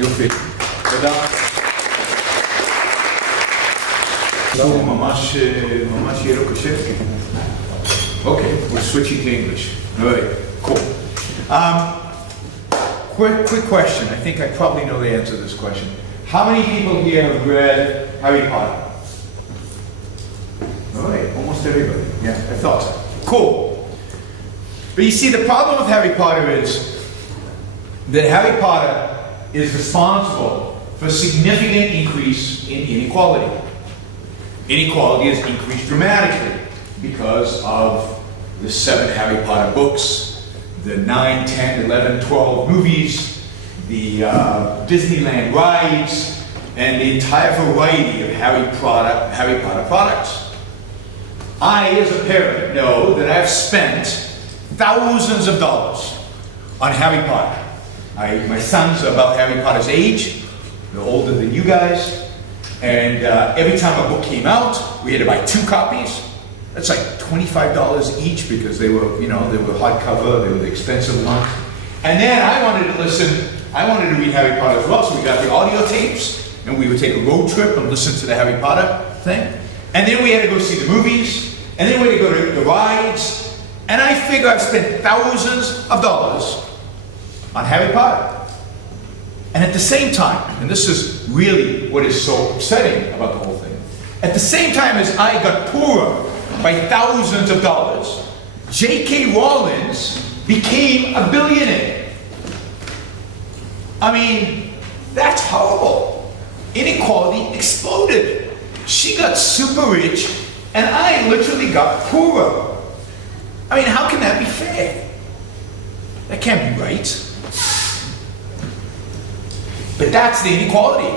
יופי, תודה. לא, ממש יהיה לו קשה. Okay, we're switching to English. All right, cool. Quick question. I think I probably know the answer to this question. How many people here have read Harry Potter? All right, almost everybody. Yeah, I thought so. Cool. But you see, the problem with Harry Potter is that Harry Potter is responsible for a significant increase in inequality. Inequality has increased dramatically because of the 7 Harry Potter books, the 9, 10, 11, 12 movies, the Disneyland rides, and the entire variety of Harry Potter products. I, as a parent, know that I've spent thousands of dollars on Harry Potter. My sons are about Harry Potter's age, they're older than you guys, and every time a book came out, we had to buy 2 copies. That's like $25 each because they were, they were hardcover, they were the expensive ones. And then I wanted to read Harry Potter as well, so we got the audio tapes, and we would take a road trip and listen to the Harry Potter thing. And then we had to go see the movies, and then we had to go to the rides, and I figure I've spent thousands of dollars on Harry Potter. And at the same time, and this is really what is so upsetting about the whole thing, at the same time as I got poorer by thousands of dollars, J.K. Rowling became a billionaire. I mean, that's horrible. Inequality exploded. She got super rich, and I literally got poorer. I mean, how can that be fair? That can't be right. But that's the inequality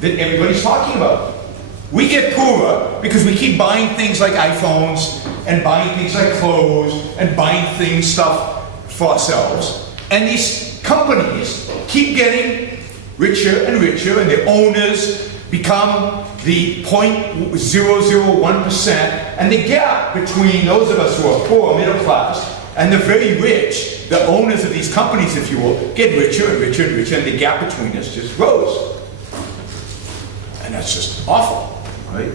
that everybody's talking about. We get poorer because we keep buying things like iPhones and buying things like clothes and buying stuff for ourselves. And these companies keep getting richer and richer, and their owners become the 0.001%, and the gap between those of us who are poor, middle class, and the very rich, the owners of these companies, if you will, get richer and richer and richer, and the gap between us just grows. And that's just awful, right?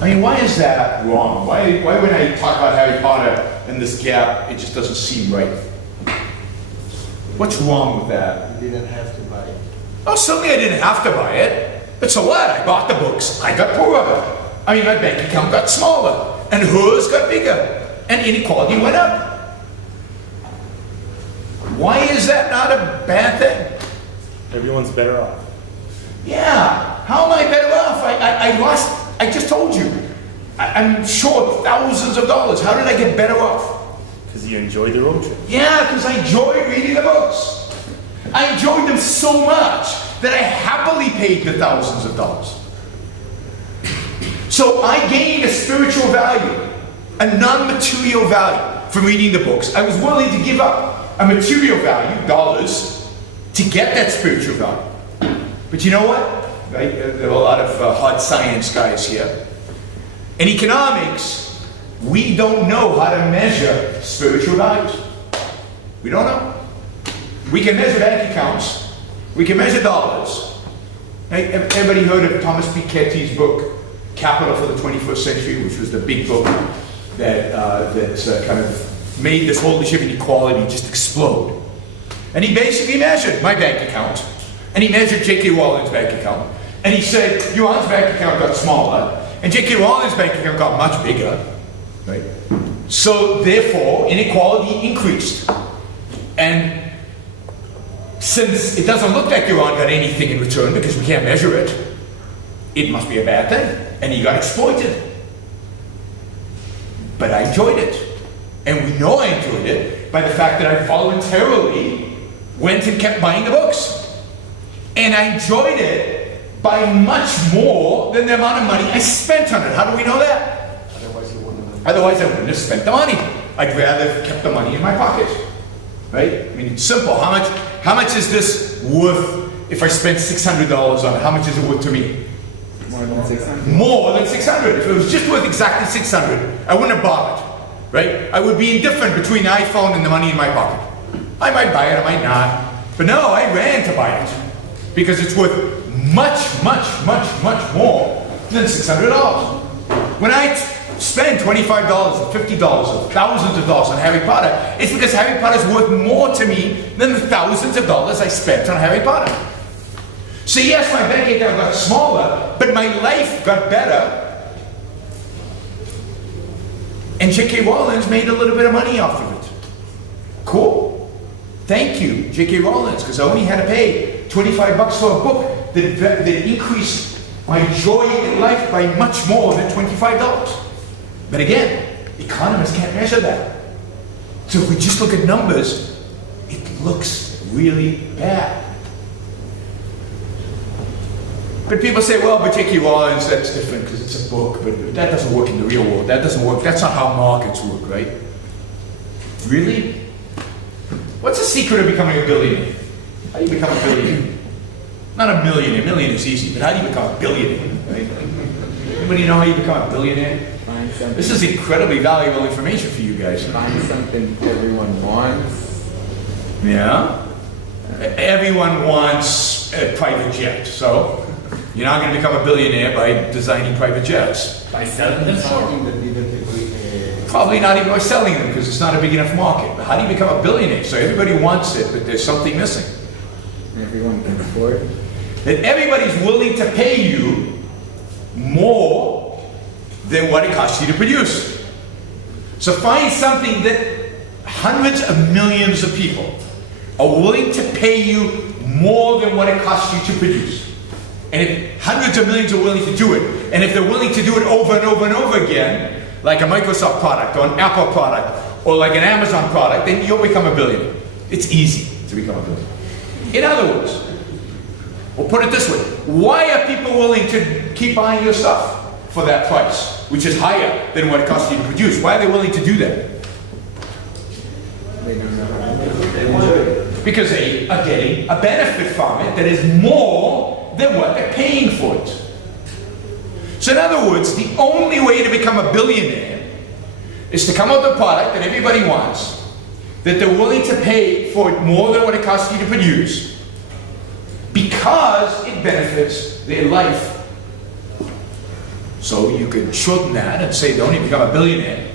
I mean, why is that wrong? Why when I talk about Harry Potter and this gap, it just doesn't seem right? What's wrong with that? You didn't have to buy it. Oh, certainly I didn't have to buy it. But so what? I bought the books. I got poorer. I mean, my bank account got smaller, and hers got bigger, and inequality went up. Why is that not a bad thing? Everyone's better off. Yeah, how am I better off? I just told you. I'm short thousands of dollars. How did I get better off? Because you enjoyed the road trip. Yeah, because I enjoyed reading the books. I enjoyed them so much that I happily paid the thousands of dollars. So I gained a spiritual value, a non-material value from reading the books. I was willing to give up a material value, dollars, to get that spiritual value. But you know what? Right? There are a lot of hard science guys here. In economics, we don't know how to measure spiritual values. We don't know. We can measure bank accounts. We can measure dollars. Everybody heard of Thomas Piketty's book, Capital for the 21st Century, which was the big book that kind of made this whole issue of inequality just explode. And he basically measured my bank account, and he measured J.K. Rowling's bank account, and he said, Yaron's bank account got smaller, and J.K. Rowling's bank account got much bigger, right? So therefore, inequality increased. And since it doesn't look like Yaron got anything in return because we can't measure it, it must be a bad thing. And he got exploited. But I enjoyed it. And we know I enjoyed it by the fact that I voluntarily went and kept buying the books. And I enjoyed it by much more than the amount of money I spent on it. How do we know that? Otherwise I wouldn't have spent the money. I'd rather have kept the money in my pocket. Right? I mean, it's simple. How much is this worth if I spent $600 on it? How much is it worth to me? More than 600. More than 600. If it was just worth exactly 600, I wouldn't have bought it. Right? I would be indifferent between the iPhone and the money in my pocket. I might buy it, I might not. But no, I ran to buy it because it's worth much, much, much, much more than $600. When I spend $25 or $50 or thousands of dollars on Harry Potter, it's because Harry Potter's worth more to me than the thousands of dollars I spent on Harry Potter. So yes, my bank account got smaller, but my life got better. And J.K. Rowling made a little bit of money off of it. Cool. Thank you, J.K. Rowling, because I only had to pay $25 for a book that increased my joy in life by much more than $25. But again, economists can't measure that. So if we just look at numbers, it looks really bad. But people say, well, but J.K. Rowling, that's different because it's a book, but that doesn't work in the real world. That doesn't work. That's not how markets work, right? Really? What's the secret of becoming a billionaire? How do you become a billionaire? Not a millionaire. Million is easy, but how do you become a billionaire? Right? Anybody know how you become a billionaire? Find something. This is incredibly valuable information for you guys. Find something everyone wants. Yeah? Everyone wants a private jet, so you're not going to become a billionaire by designing private jets. By selling them Something that even people Probably not even by selling them because it's not a big enough market. But how do you become a billionaire? So everybody wants it, but there's something missing. everyone can afford. That everybody's willing to pay you more than what it costs you to produce. So find something that hundreds of millions of people are willing to pay you more than what it costs you to produce. And if hundreds of millions are willing to do it, and if they're willing to do it over and over and over again, like a Microsoft product or an Apple product or like an Amazon product, then you'll become a billionaire. It's easy to become a billionaire. In other words, we'll put it this way, why are people willing to keep buying your stuff for that price, which is higher than what it costs you to produce? Why are they willing to do that? They don't know how to do it. They enjoy it. Because they are getting a benefit from it that is more than what they're paying for it. So in other words, the only way to become a billionaire is to come up with a product that everybody wants, that they're willing to pay for it more than what it costs you to produce, because it benefits their life. So you could shorten that and say the only way to become a billionaire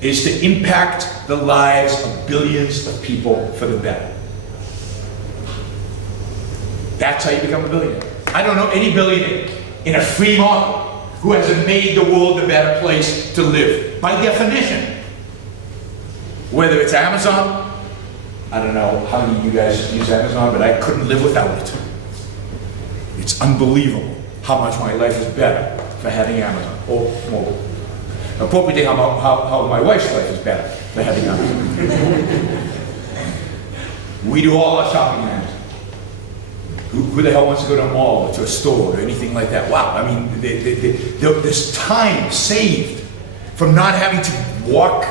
is to impact the lives of billions of people for the better. That's how you become a billionaire. I don't know any billionaire in a free market who hasn't made the world a better place to live, by definition. Whether it's Amazon, I don't know how many of you guys use Amazon, but I couldn't live without it. It's unbelievable how much my life is better for having Amazon, or more appropriately how my wife's life is better for having Amazon. We do all our shopping on Amazon. Who the hell wants to go to a mall or to a store or anything like that? Wow, I mean, there's time saved from not having to walk,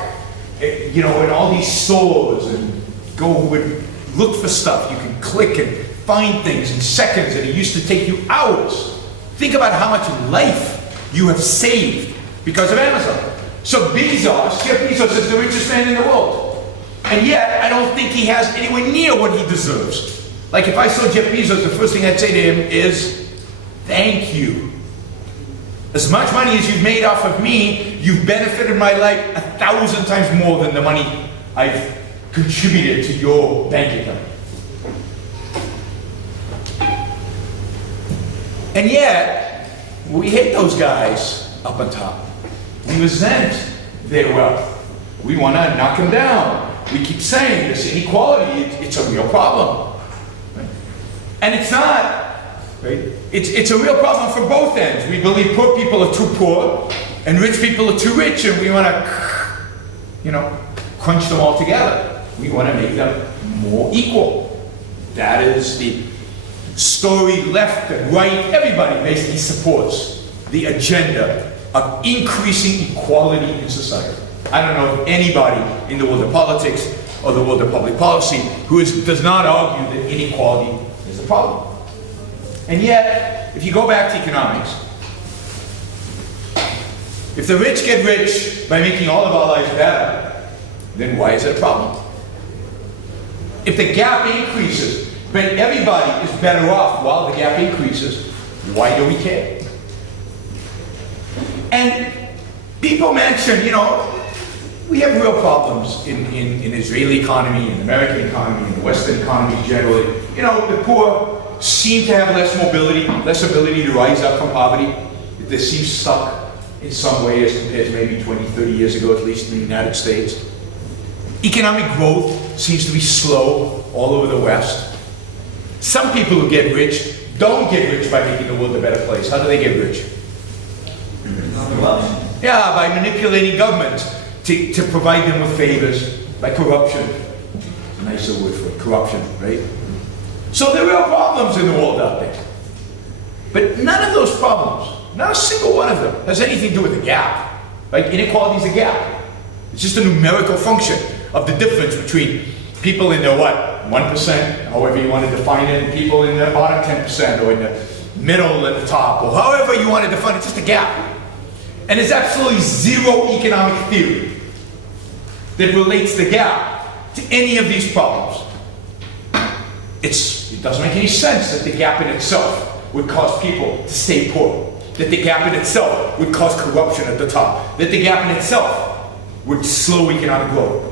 in all these stores and go and look for stuff. You can click and find things in seconds, and it used to take you hours. Think about how much life you have saved because of Amazon. So Jeff Bezos is the richest man in the world. And yet, I don't think he has anywhere near what he deserves. Like if I saw Jeff Bezos, the first thing I'd say to him is, thank you. As much money as you've made off of me, you've benefited my life 1,000 times more than the money I've contributed to your bank account. And yet, we hate those guys up on top. We resent their wealth. We want to knock them down. We keep saying this inequality, it's a real problem. And it's not, right? It's a real problem for both ends. We believe poor people are too poor and rich people are too rich, and we want to, crunch them all together. We want to make them more equal. That is the story, left and right. Everybody basically supports the agenda of increasing equality in society. I don't know of anybody in the world of politics or the world of public policy who does not argue that inequality is a problem. And yet, if you go back to economics, if the rich get rich by making all of our lives better, then why is it a problem? If the gap increases but everybody is better off while the gap increases. Why do we care? And people mention, we have real problems in Israeli economy, in American economy, in the Western economy generally. The poor seem to have less mobility, less ability to rise up from poverty. They seem stuck in some way as compared to maybe 20, 30 years ago, at least in the United States. Economic growth seems to be slow all over the West. Some people who get rich don't get rich by making the world a better place. How do they get rich? Yeah, by manipulating governments to provide them with favors, by corruption. It's a nicer word for it, corruption, right? So there are real problems in the world out there. But none of those problems, not a single one of them, has anything to do with the gap. Like inequality is a gap. It's just a numerical function of the difference between people in the 1%, however you want to define it, and people in the bottom 10%, or in the middle at the top, or however you want to define it, it's just a gap. And there's absolutely zero economic theory that relates the gap to any of these problems. It doesn't make any sense that the gap in itself would cause people to stay poor, that the gap in itself would cause corruption at the top, that the gap in itself would slow economic growth.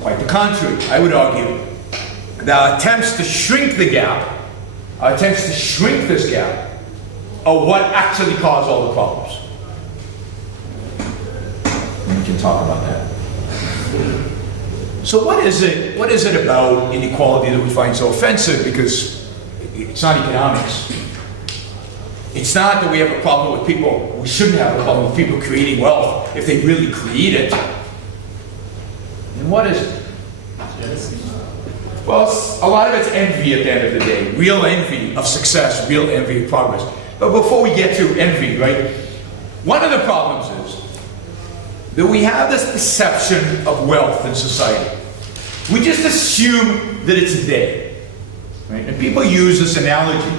Quite the contrary, I would argue. The attempts to shrink the gap, our attempts to shrink this gap, are what actually cause all the problems. We can talk about that. So what is it about inequality that we find so offensive? Because it's not economics. It's not that we have a problem with people, we shouldn't have a problem with people creating wealth if they really create it. And what is it? Well, a lot of it's envy at the end of the day. Real envy of success, real envy of progress. But before we get to envy, right? One of the problems is that we have this perception of wealth in society. We just assume that it's there, right? And people use this analogy,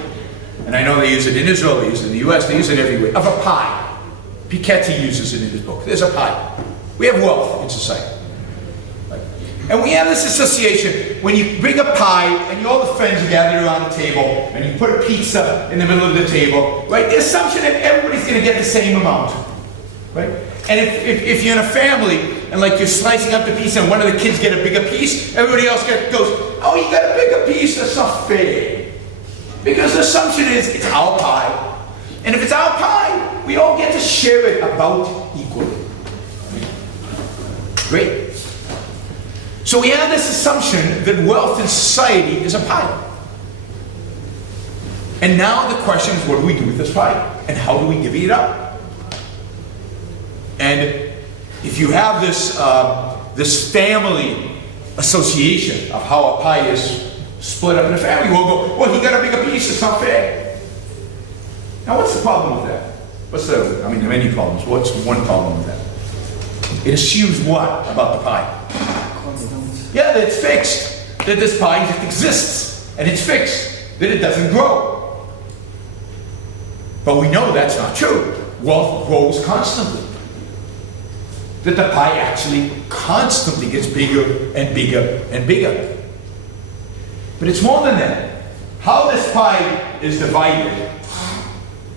and I know they use it in Israel, they use it in the US, they use it everywhere, of a pie. Piketty uses it in his book. There's a pie. We have wealth in society. Right? And we have this association when you bring a pie and all the friends are gathered around the table and you put a pizza in the middle of the table, right? The assumption that everybody's going to get the same amount, right? And if you're in a family and like you're slicing up the piece and one of the kids get a bigger piece, everybody else goes, oh, you got a bigger piece, that's not fair. Because the assumption is it's our pie. And if it's our pie, we all get to share it about equally. Great. So we have this assumption that wealth in society is a pie. And now the question is, what do we do with this pie? And how do we divvy it up? And if you have this, this family association of how a pie is split up in a family, we'll go, well, he got a bigger piece, it's not fair. Now what's the problem with that? There are many problems. What's one problem with that? It assumes what about the pie? Yeah, that it's fixed. That this pie just exists, and it's fixed. That it doesn't grow. But we know that's not true. Wealth grows constantly. That the pie actually constantly gets bigger and bigger and bigger. But it's more than that. How this pie is divided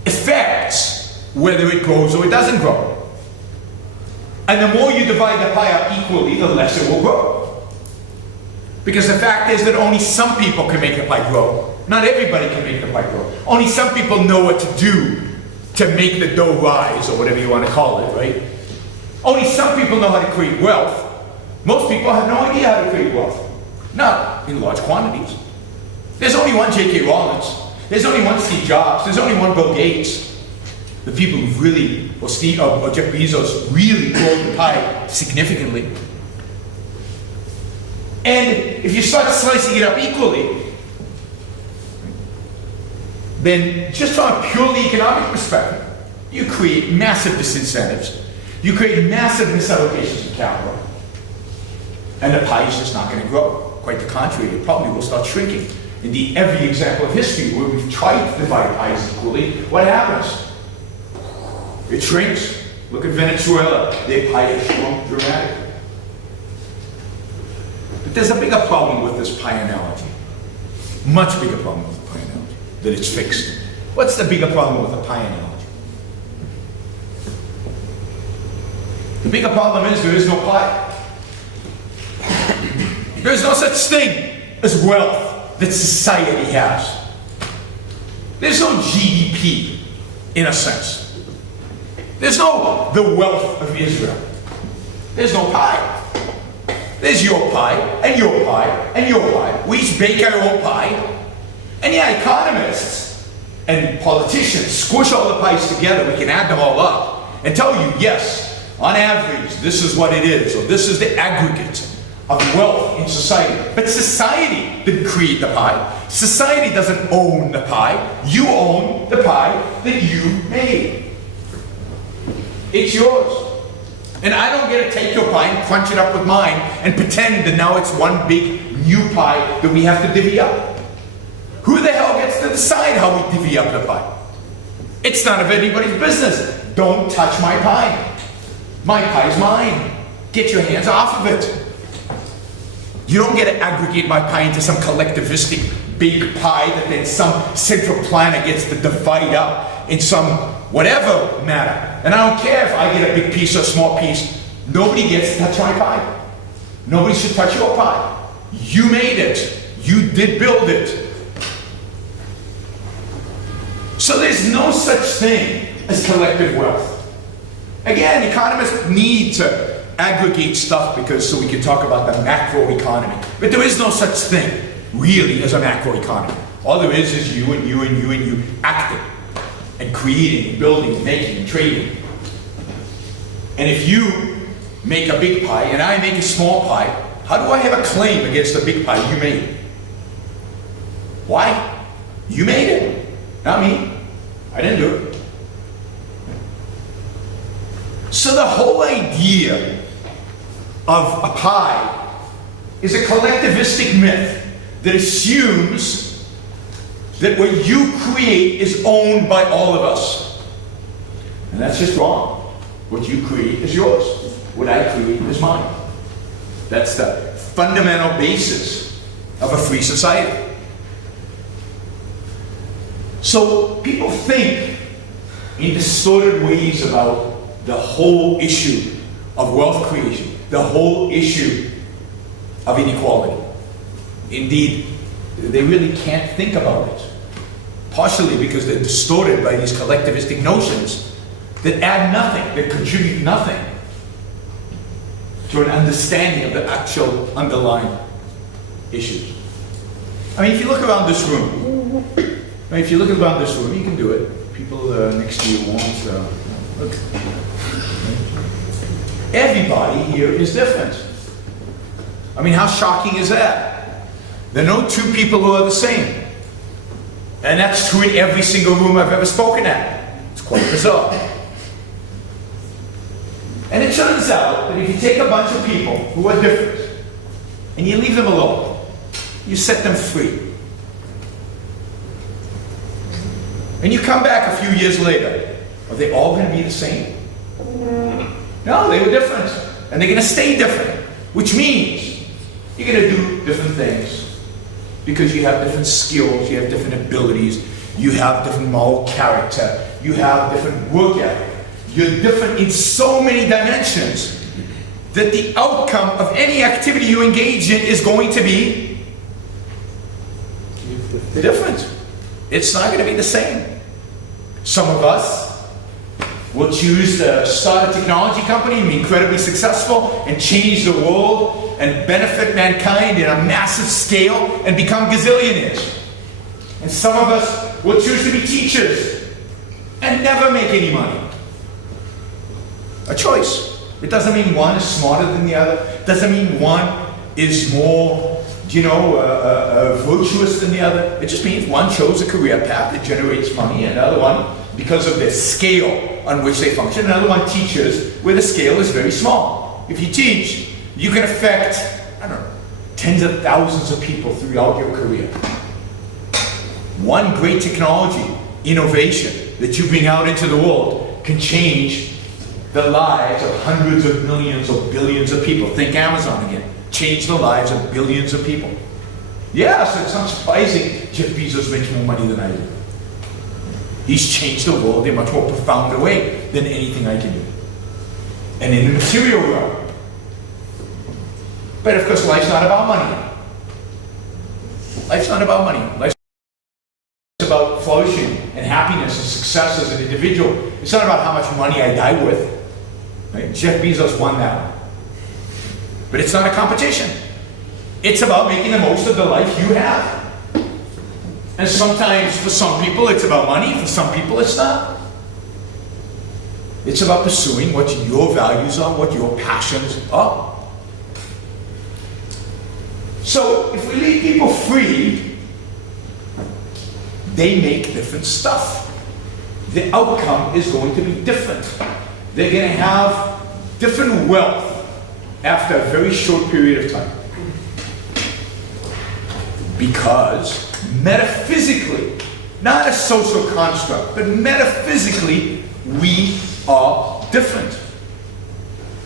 affects whether it grows or it doesn't grow. And the more you divide the pie up equally, the less it will grow. Because the fact is that only some people can make the pie grow. Not everybody can make the pie grow. Only some people know what to do to make the dough rise, or whatever you want to call it, right? Only some people know how to create wealth. Most people have no idea how to create wealth. Not in large quantities. There's only one J.K. Rowling. There's only one Steve Jobs. There's only one Bill Gates. The people who really, or Jeff Bezos, really grow the pie significantly. And if you start slicing it up equally, then just from a purely economic perspective, you create massive disincentives. You create massive misallocations of capital. And the pie is just not going to grow. Quite the contrary, it probably will start shrinking. Indeed, every example of history where we've tried to divide pies equally, what happens? It shrinks. Look at Venezuela. Their pie has shrunk dramatically. But there's a bigger problem with this pie analogy. Much bigger problem with the pie analogy, that it's fixed. What's the bigger problem with the pie analogy? The bigger problem is there is no pie. There is no such thing as wealth that society has. There's no GDP, in a sense. There's no the wealth of Israel. There's no pie. There's your pie, and your pie, and your pie. We each bake our own pie. And yeah, economists and politicians squish all the pies together. We can add them all up and tell you, yes, on average, this is what it is, or this is the aggregate of wealth in society. But society didn't create the pie. Society doesn't own the pie. You own the pie that you made. It's yours. And I don't get to take your pie and crunch it up with mine and pretend that now it's one big new pie that we have to divvy up. Who the hell gets to decide how we divvy up the pie? It's none of anybody's business. Don't touch my pie. My pie's mine. Get your hands off of it. You don't get to aggregate my pie into some collectivistic big pie that then some central planner gets to divide up in some whatever matter. And I don't care if I get a big piece or a small piece. Nobody gets to touch my pie. Nobody should touch your pie. You made it. You did build it. So there's no such thing as collective wealth. Again, economists need to aggregate stuff so we can talk about the macro economy. But there is no such thing, really, as a macro economy. All there is you and you and you and you acting and creating and building and making and trading. And if you make a big pie and I make a small pie, how do I have a claim against the big pie you made? Why? You made it, not me. I didn't do it. So the whole idea of a pie is a collectivistic myth that assumes that what you create is owned by all of us. And that's just wrong. What you create is yours. What I create is mine. That's the fundamental basis of a free society. So people think in distorted ways about the whole issue of wealth creation, the whole issue of inequality. Indeed, they really can't think about it. Partially because they're distorted by these collectivistic notions that add nothing, that contribute nothing to an understanding of the actual underlying issues. I mean, if you look around this room, you can do it. People next to you won't. Look. Everybody here is different. I mean, how shocking is that? There are no two people who are the same. And that's true in every single room I've ever spoken at. It's quite bizarre. And it turns out that if you take a bunch of people who are different and you leave them alone, you set them free. And you come back a few years later, are they all going to be the same? No, they were different. And they're going to stay different. Which means you're going to do different things. Because you have different skills, you have different abilities, you have different moral character, you have different work ethic. You're different in so many dimensions that the outcome of any activity you engage in is going to be different. It's not going to be the same. Some of us will choose to start a technology company and be incredibly successful and change the world and benefit mankind in a massive scale and become gazillionaires. And some of us will choose to be teachers and never make any money. A choice. It doesn't mean one is smarter than the other. It doesn't mean one is more, virtuous than the other. It just means one chose a career path that generates money, and another one, because of the scale on which they function, another one teaches where the scale is very small. If you teach, you can affect, tens of thousands of people throughout your career. One great technology, innovation that you bring out into the world can change the lives of hundreds of millions or billions of people. Think Amazon again. Change the lives of billions of people. Yeah, so it's not surprising Jeff Bezos makes more money than I do. He's changed the world in a much more profound way than anything I can do. And in the material realm. But of course, life's not about money. Life's not about money. Life's about flourishing and happiness and success as an individual. It's not about how much money I die with. Right? Jeff Bezos won that one. But it's not a competition. It's about making the most of the life you have. And sometimes for some people it's about money, for some people it's not. It's about pursuing what your values are, what your passions are. So if we leave people free, they make different stuff. The outcome is going to be different. They're going to have different wealth after a very short period of time. Because metaphysically, not a social construct, but metaphysically, we are different.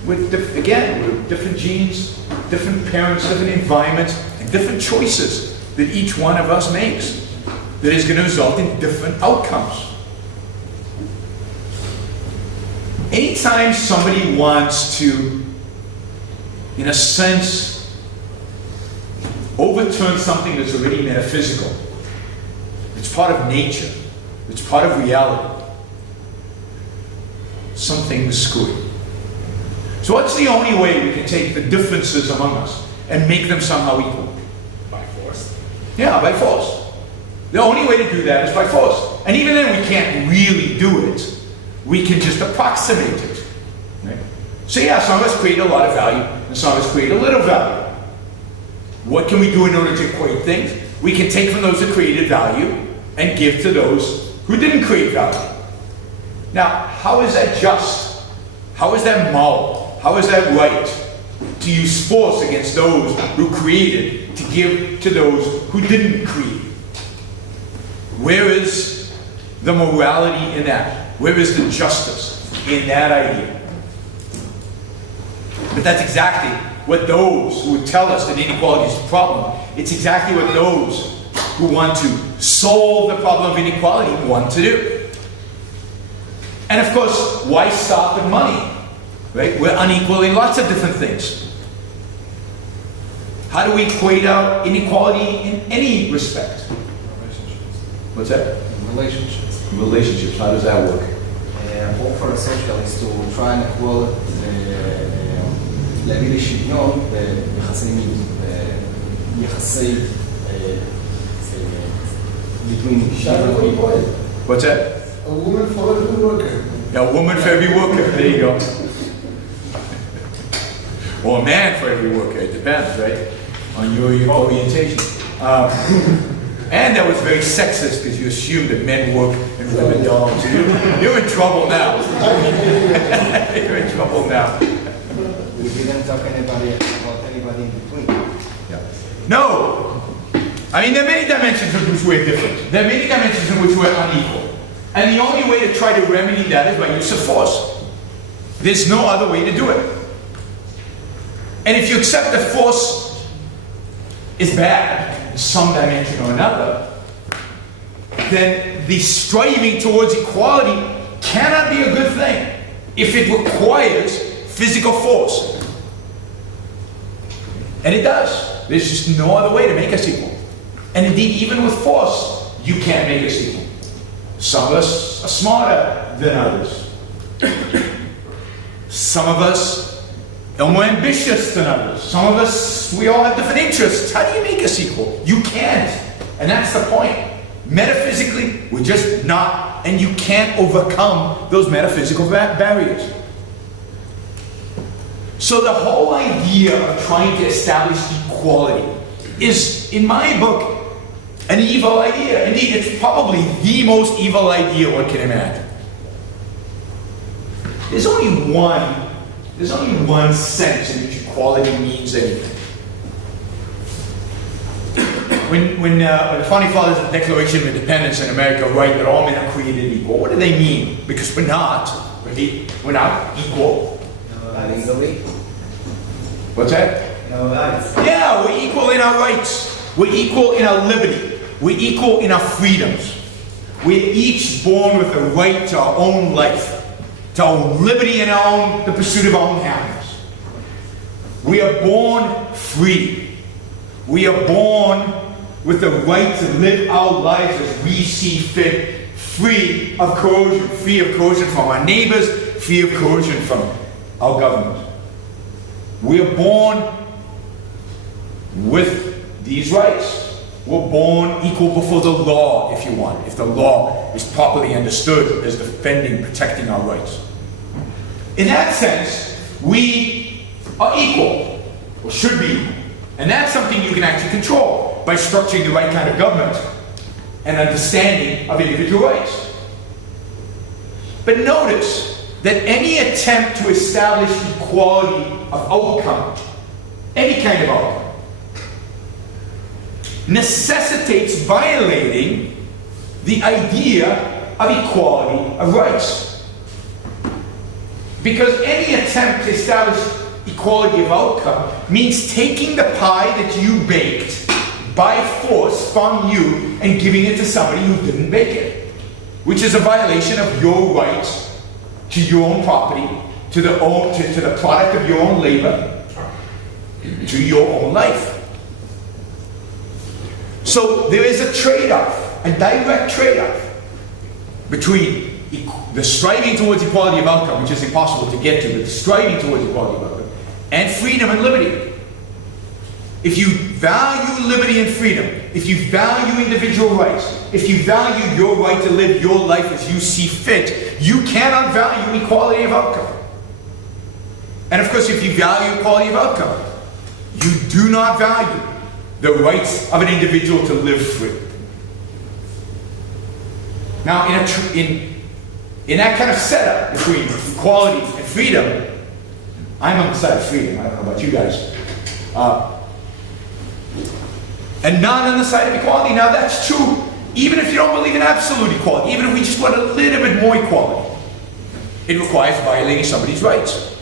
With different genes, different parents, different environments, and different choices that each one of us makes that is going to result in different outcomes. Anytime somebody wants to, in a sense, overturn something that's already metaphysical, it's part of nature, it's part of reality, something's screwed. So what's the only way we can take the differences among us and make them somehow equal? By force. Yeah, by force. The only way to do that is by force. And even then we can't really do it. We can just approximate it. Right? So yeah, some of us create a lot of value and some of us create a little value. What can we do in order to equate things? We can take from those that created value and give to those who didn't create value. Now, how is that just? How is that moral? How is that right? To use force against those who created, to give to those who didn't create. Where is the morality in that? Where is the justice in that idea? But that's exactly what those who would tell us that inequality is a problem, it's exactly what those who want to solve the problem of inequality want to do. And of course, why stop at money? Right? We're unequal in lots of different things. How do we equate out inequality in any respect? Relationships. What's that? Relationships. Relationships, how does that work? Hope for a socialist to try and equal להביא לשוויון ביחסי מין, ביחסי between people. What's that? A woman for every worker. Yeah, a woman for every worker, there you go. Or a man for every worker, it depends, right? On your orientation. And that was very sexist because you assumed that men work and women don't. So you're in trouble now. You're in trouble now. We didn't talk about anybody in between. Yeah. No! I mean, there are many dimensions in which we're different. There are many dimensions in which we're unequal. And the only way to try to remedy that is by use of force. There's no other way to do it. And if you accept that force is bad in some dimension or another, then the striving towards equality cannot be a good thing if it requires physical force. And it does. There's just no other way to make us equal. And indeed, even with force, you can't make us equal. Some of us are smarter than others. Some of us are more ambitious than others. Some of us, we all have different interests. How do you make us equal? You can't. And that's the point. Metaphysically, we're just not. And you can't overcome those metaphysical barriers. So the whole idea of trying to establish equality is, in my book, an evil idea. Indeed, it's probably the most evil idea one can imagine. There's only one sense in which equality means anything. When the Founding Fathers' Declaration of Independence in America write that all men are created equal, what do they mean? Because we're not. We're not equal. Legally. What's that? No rights. Yeah, we're equal in our rights. We're equal in our liberty. We're equal in our freedoms. We're each born with a right to our own life, to our own liberty and the pursuit of our own happiness. We are born free. We are born with the right to live our lives as we see fit, free of coercion from our neighbors, free of coercion from our government. We are born with these rights. We're born equal before the law, if you want, if the law is properly understood as defending, protecting our rights. In that sense, we are equal, or should be, and that's something you can actually control by structuring the right kind of government and understanding of individual rights. But notice that any attempt to establish equality of outcome, any kind of outcome, necessitates violating the idea of equality of rights. Because any attempt to establish equality of outcome means taking the pie that you baked by force from you and giving it to somebody who didn't bake it, which is a violation of your rights to your own property, to the product of your own labor, to your own life. So there is a trade-off, a direct trade-off between the striving towards equality of outcome, which is impossible to get to, but the striving towards equality of outcome, and freedom and liberty. If you value liberty and freedom, if you value individual rights, if you value your right to live your life as you see fit, you cannot value equality of outcome. And of course, if you value equality of outcome, you do not value the rights of an individual to live free. Now, in that kind of setup between equality and freedom, I'm on the side of freedom. I don't know about you guys. And not on the side of equality. Now, that's true even if you don't believe in absolute equality, even if we just want a little bit more equality. It requires violating somebody's rights.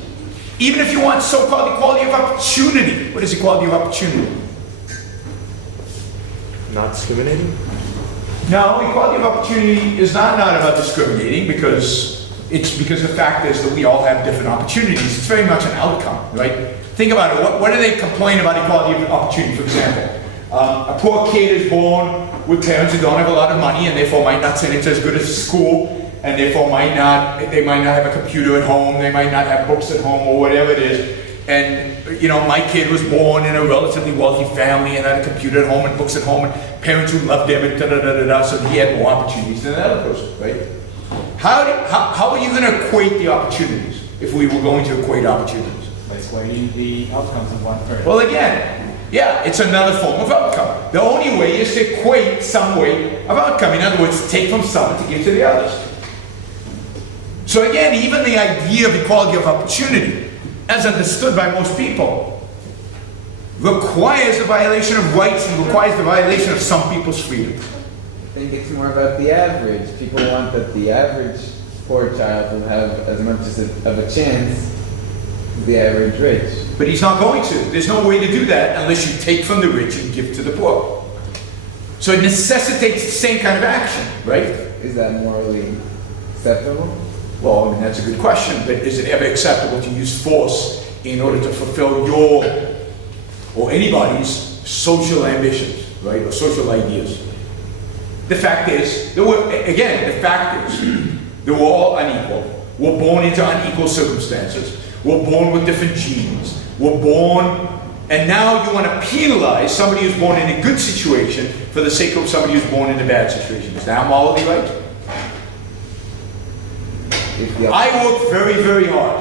Even if you want so-called equality of opportunity. What is equality of opportunity? Not discriminating? No, equality of opportunity is not about discriminating because the fact is that we all have different opportunities. It's very much an outcome, right? Think about it. What do they complain about equality of opportunity, for example? A poor kid is born with parents who don't have a lot of money and therefore might not send him to as good a school, and therefore they might not have a computer at home, they might not have books at home, or whatever it is. And, you know, my kid was born in a relatively wealthy family and had a computer at home and books at home and parents who loved him and da-da-da-da-da, so he had more opportunities than that other person, right? How are you going to equate the opportunities if we were going to equate opportunities? By squaring the outcomes of one person. Well, again, yeah, it's another form of outcome. The only way is to equate some way of outcome. In other words, take from some to give to the others. So again, even the idea of equality of opportunity, as understood by most people, requires a violation of rights and requires the violation of some people's freedom. I think it's more about the average. People want that the average poor child will have as much of a chance as the average rich. But he's not going to. There's no way to do that unless you take from the rich and give to the poor. So it necessitates the same kind of action, right? Is that morally acceptable? Well, I mean, that's a good question, but is it ever acceptable to use force in order to fulfill your or anybody's social ambitions, right, or social ideas? The fact is, that we're all unequal. We're born into unequal circumstances. We're born with different genes. We're born, and now you want to penalize somebody who's born in a good situation for the sake of somebody who's born in a bad situation. Is that morally right? I work very, very hard,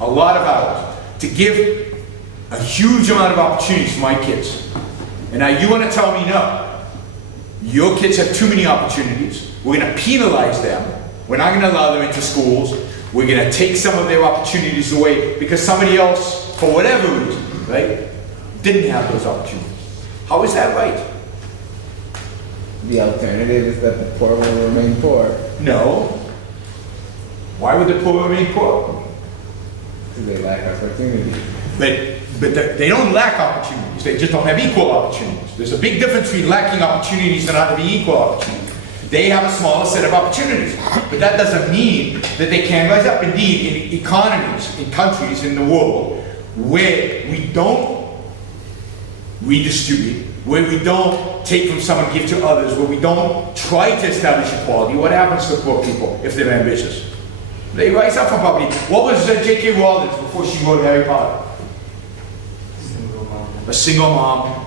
a lot of hours, to give a huge amount of opportunities to my kids. And now you want to tell me no. Your kids have too many opportunities. We're going to penalize them. We're not going to allow them into schools. We're going to take some of their opportunities away because somebody else, for whatever reason, right, didn't have those opportunities. How is that right? The alternative is that the poor will remain poor. No. Why would the poor remain poor? Because they lack opportunity. But they don't lack opportunities. opportunities. They just don't have equal opportunities. There's a big difference between lacking opportunities and not having equal opportunities. They have a smaller set of opportunities, but that doesn't mean that they can't rise up. Indeed, in economies, in countries in the world, where we don't redistribute, where we don't take from some and give to others, where we don't try to establish equality, what happens to poor people if they're ambitious? They rise up from poverty. What was J.K. Rowling before she wrote Harry Potter? A single mom,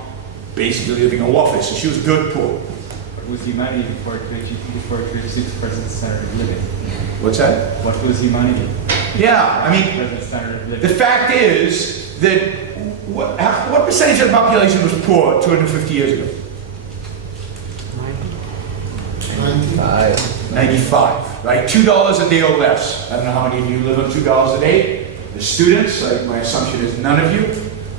basically living in warfare, so she was dirt poor. What was humanity before 36% standard of living? What's that? What was humanity? Yeah, I mean, Present standard of living. the fact is that what percentage of the population was poor 250 years ago? 5. 95, right? $2 a day or less. I don't know how many of you live on $2 a day. The students, my assumption is none of you,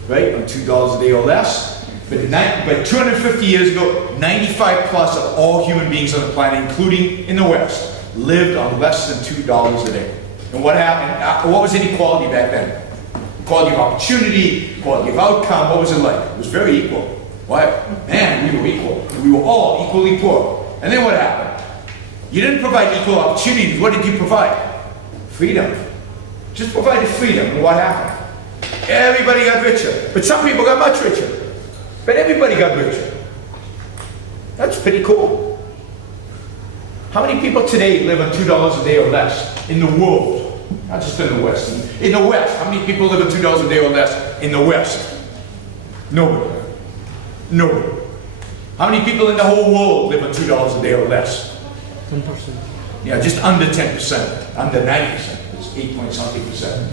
right? On $2 a day or less. But 250 years ago, 95 plus of all human beings on the planet, including in the West, lived on less than $2 a day. And what happened? What was inequality back then? Quality of opportunity, quality of outcome, what was it like? It was very equal. Why? Man, we were equal. We were all equally poor. And then what happened? You didn't provide equal opportunities. What did you provide? Freedom. Just provided freedom. And what happened? Everybody got richer. But some people got much richer. But everybody got richer. That's pretty cool. How many people today live on $2 a day or less in the world? Not just in the West. In the West, how many people live on $2 a day or less in the West? Nobody. Nobody. How many people in the whole world live on $2 a day or less? 10%. Yeah, just under 10%, under 9%. It's 8 point something percent.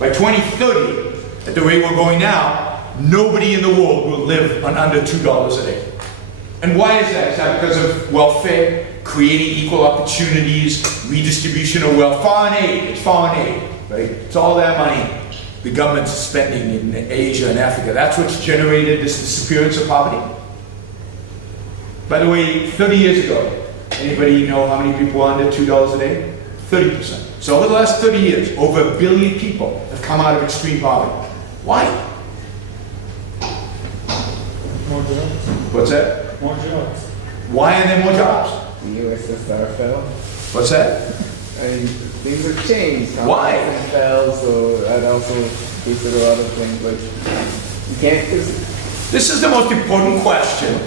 By 2030, at the rate we're going now, nobody in the world will live on under $2 a day. And why is that? Is that because of welfare, creating equal opportunities, redistribution of wealth? Foreign aid, it's foreign aid, right? It's all that money the government's spending in Asia and Africa. That's what's generated this disappearance of poverty. By the way, 30 years ago, anybody know how many people were under $2 a day? 30%. So over the last 30 years, over 1 billion people have come out of extreme poverty. Why? More jobs. What's that? More jobs. Why are there more jobs? The USSR fell. What's that? I mean, things have changed. Why? Communism fell, so that also boosted a lot of things. But you can't just... This is the most important question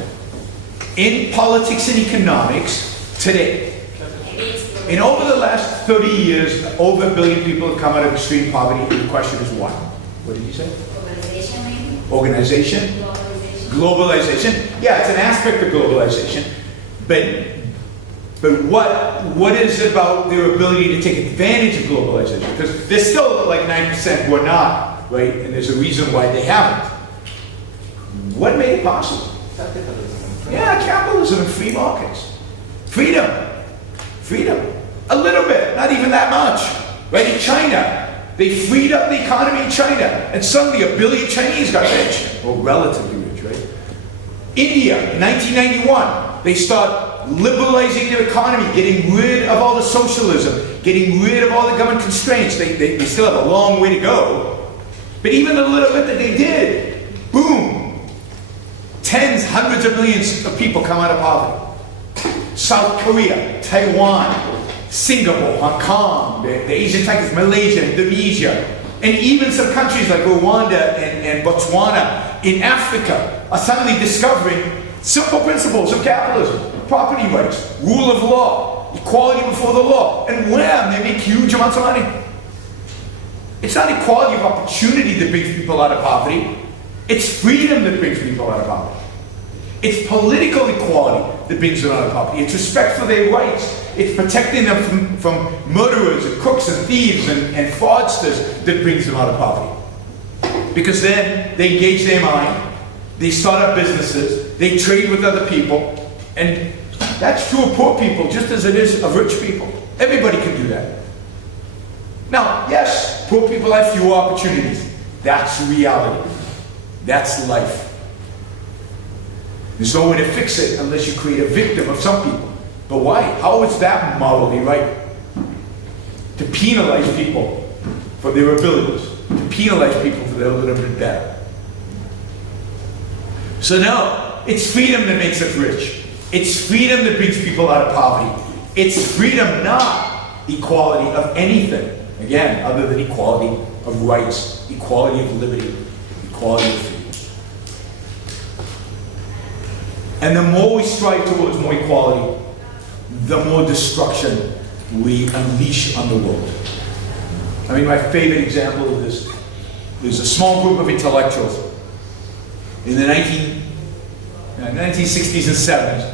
in politics and economics today. In over the last 30 years, over 1 billion people have come out of extreme poverty, and the question is what? What did you say? Organization, maybe? Organization? Globalization. Globalization? Yeah, it's an aspect of globalization, but what is it about their ability to take advantage of globalization? Because there's still like 9% who are not, right? And there's a reason why they haven't. What made it possible? Yeah, capitalism and free markets. Freedom. Freedom. A little bit, not even that much. Right, in China, they freed up the economy in China, and suddenly 1 billion Chinese got rich, or relatively rich, right? India, in 1991, they start liberalizing their economy, getting rid of all the socialism, getting rid of all the government constraints. They still have a long way to go, but even the little bit that they did, boom, tens, hundreds of millions of people come out of poverty. South Korea, Taiwan, Singapore, Hong Kong, the Asian countries, Malaysia, Indonesia, and even some countries like Rwanda and Botswana in Africa are suddenly discovering simple principles of capitalism, property rights, rule of law, equality before the law, and wham, they make huge amounts of money. It's not equality of opportunity that brings people out of poverty, it's freedom that brings people out of poverty. It's political equality that brings them out of poverty. It's respect for their rights. It's protecting them from murderers and crooks and thieves and fraudsters that brings them out of poverty. Because then they engage their mind, they start up businesses, they trade with other people, and that's true of poor people just as it is of rich people. Everybody can do that. Now, yes, poor people have fewer opportunities. That's reality. That's life. There's no way to fix it unless you create a victim of some people. But why? How is that morally right? To penalize people for their abilities. To penalize people for their little bit better. So no, it's freedom that makes us rich. It's freedom that brings people out of poverty. It's freedom, not equality of anything. Again, other than equality of rights, equality of liberty, equality of freedom. And the more we strive towards more equality, the more destruction we unleash on the world. I mean, my favorite example of this is a small group of intellectuals in the 1960s and 70s,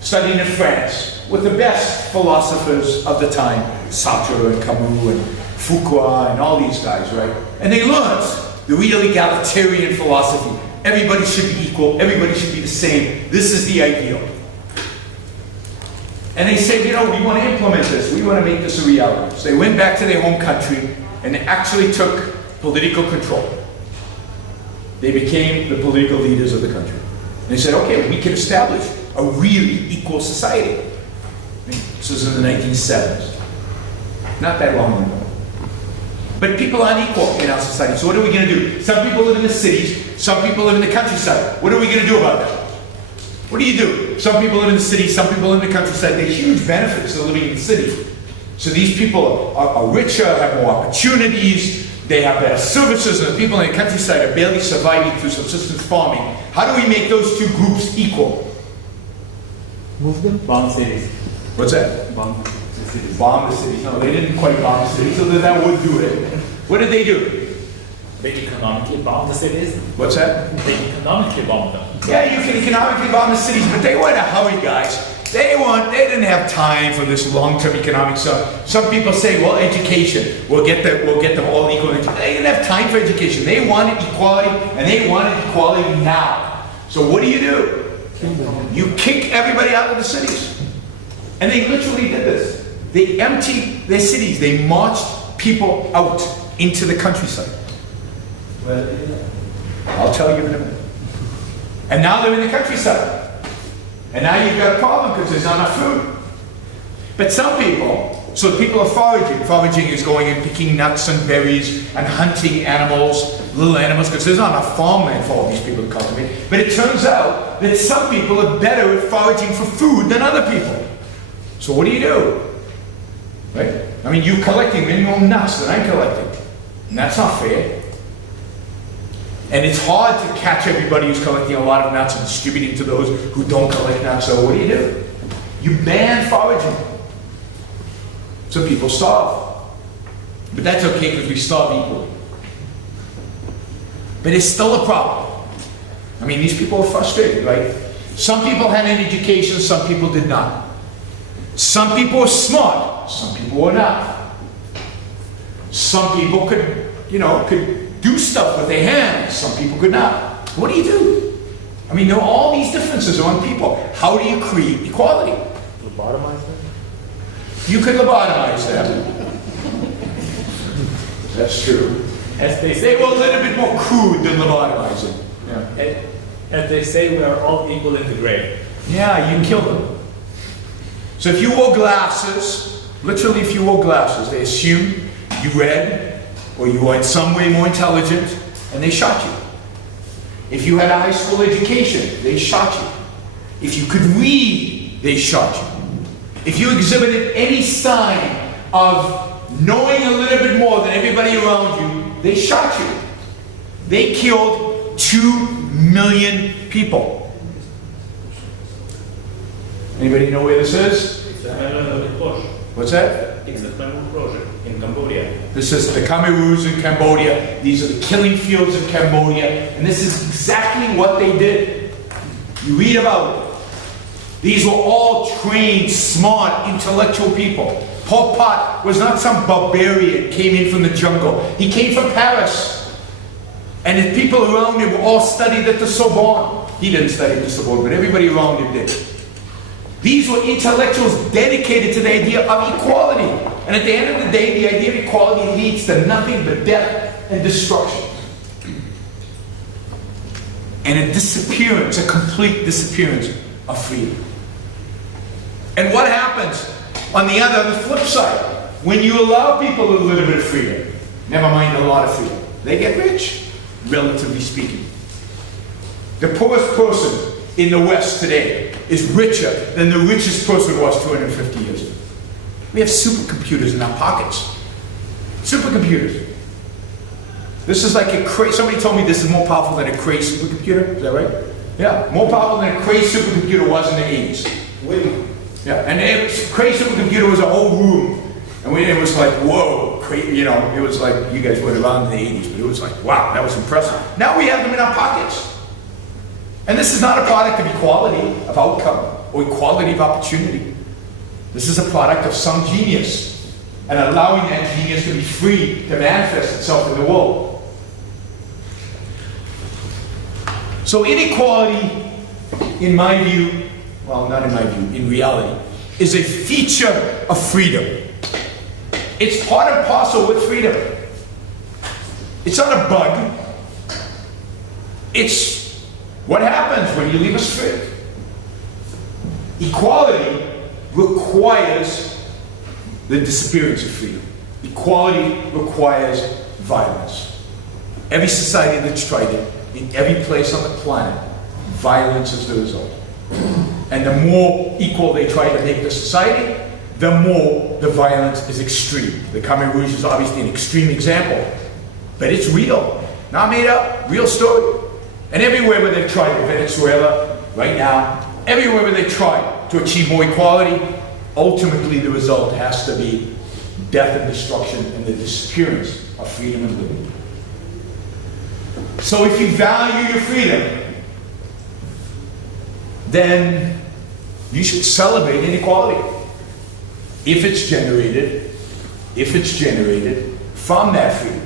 studying in France with the best philosophers of the time, Sartre and Camus and Foucault and all these guys, right? And they learned the real egalitarian philosophy. Everybody should be equal, everybody should be the same. This is the ideal. And they said, you know, we want to implement this, we want to make this a reality. So they went back to their home country and actually took political control. They became the political leaders of the country. And they said, okay, we can establish a really equal society. This was in the 1970s. Not that long ago. But people aren't equal in our society. So what are we going to do? Some people live in the cities, some people live in the countryside. What are we going to do about that? What do you do? Some people live in the city, some people live in the countryside. There's huge benefits of living in the city. So these people are richer, have more opportunities, they have better services, and the people in the countryside are barely surviving through subsistence farming. How do we make those two groups equal? Bomb cities. What's that? Bomb the cities. Bomb the cities. No, they didn't quite bomb the cities, so that would do it. What did they do? They economically bomb the cities. What's that? They economically bomb them. Yeah, you can economically bomb the cities, but they weren't in a hurry, guys. They didn't have time for this long-term economic stuff. Some people say, well, education, we'll get them all equal. They didn't have time for education. They wanted equality, and they wanted equality now. So what do? You kick everybody out of the cities. And they literally did this. They emptied their cities. They marched people out into the countryside. I'll tell you in a minute. And now they're in the countryside. And now you've got a problem because there's not enough food. But some people, so people are foraging. Foraging is going and picking nuts and berries and hunting animals, little animals, because there's not enough farmland for all these people to cultivate. But it turns out that some people are better at foraging for food than other people. So what do? Right? I mean, you're collecting many more nuts than I'm collecting. And that's not fair. And it's hard to catch everybody who's collecting a lot of nuts and distributing to those who don't collect nuts. So what do? You ban foraging. So people starve. But that's okay because we starve equally. But it's still a problem. I mean, these people are frustrated, right? Some people had an education, some people did not. Some people were smart, some people were not. Some people could do stuff with their hands, some people could not. What do? I mean, there are all these differences among people. How do you create equality? Lobotomize them? You could lobotomize them. That's true. As They were a little bit more crude than lobotomizing. Yeah. As they say, we are all equal in the grave. Yeah, you kill them. So if you wore glasses, literally if you wore glasses, they assumed you read or you were in some way more intelligent and they shot you. If you had a high school education, they shot you. If you could read, they shot you. If you exhibited any sign of knowing a little bit more than everybody around you, they shot you. They killed 2 million people. Anybody know where this is? What's that? It's a Khmer project in Cambodia. This is the Khmer in Cambodia. These are the killing fields of Cambodia. And this is exactly what they did. You read about it. These were all trained, smart, intellectual people. Pol Pot was not some barbarian came in from the jungle. He came from Paris. And the people around him were all studied at the Sorbonne. He didn't study at the Sorbonne, but everybody around him did. These were intellectuals dedicated to the idea of equality. And at the end of the day, the idea of equality leads to nothing but death and destruction. And a disappearance, a complete disappearance of freedom. And what happens on the flip side? When you allow people a little bit of freedom, never mind a lot of freedom, they get rich, relatively speaking. The poorest person in the West today is richer than the richest person was 250 years ago. We have supercomputers in our pockets. Supercomputers. This is like a crazy, somebody told me this is more powerful than a crazy supercomputer, is that right? Yeah, more powerful than a crazy supercomputer was in the 80s. Yeah, and a crazy supercomputer was a whole room. And it was like, whoa, crazy, you know, it was like, you guys were around in the 80s, but it was like, wow, that was impressive. Now we have them in our pockets. And this is not a product of equality of outcome or equality of opportunity. This is a product of some genius and allowing that genius to be free to manifest itself in the world. So inequality, in my view, well, not in my view, in reality, is a feature of freedom. It's part and parcel with freedom. It's not a bug. It's what happens when you leave us free. Equality requires the disappearance of freedom. Equality requires violence. Every society that's tried it, in every place on the planet, violence is the result. And the more equal they try to make the society, the more the violence is extreme. The Khmer Rouge is obviously an extreme example, but it's real, not made up, real story. And everywhere where they've tried, in Venezuela, right now, everywhere where they try to achieve more equality, ultimately the result has to be death and destruction and the disappearance of freedom and liberty. So if you value your freedom, then you should celebrate inequality. If it's generated from that freedom.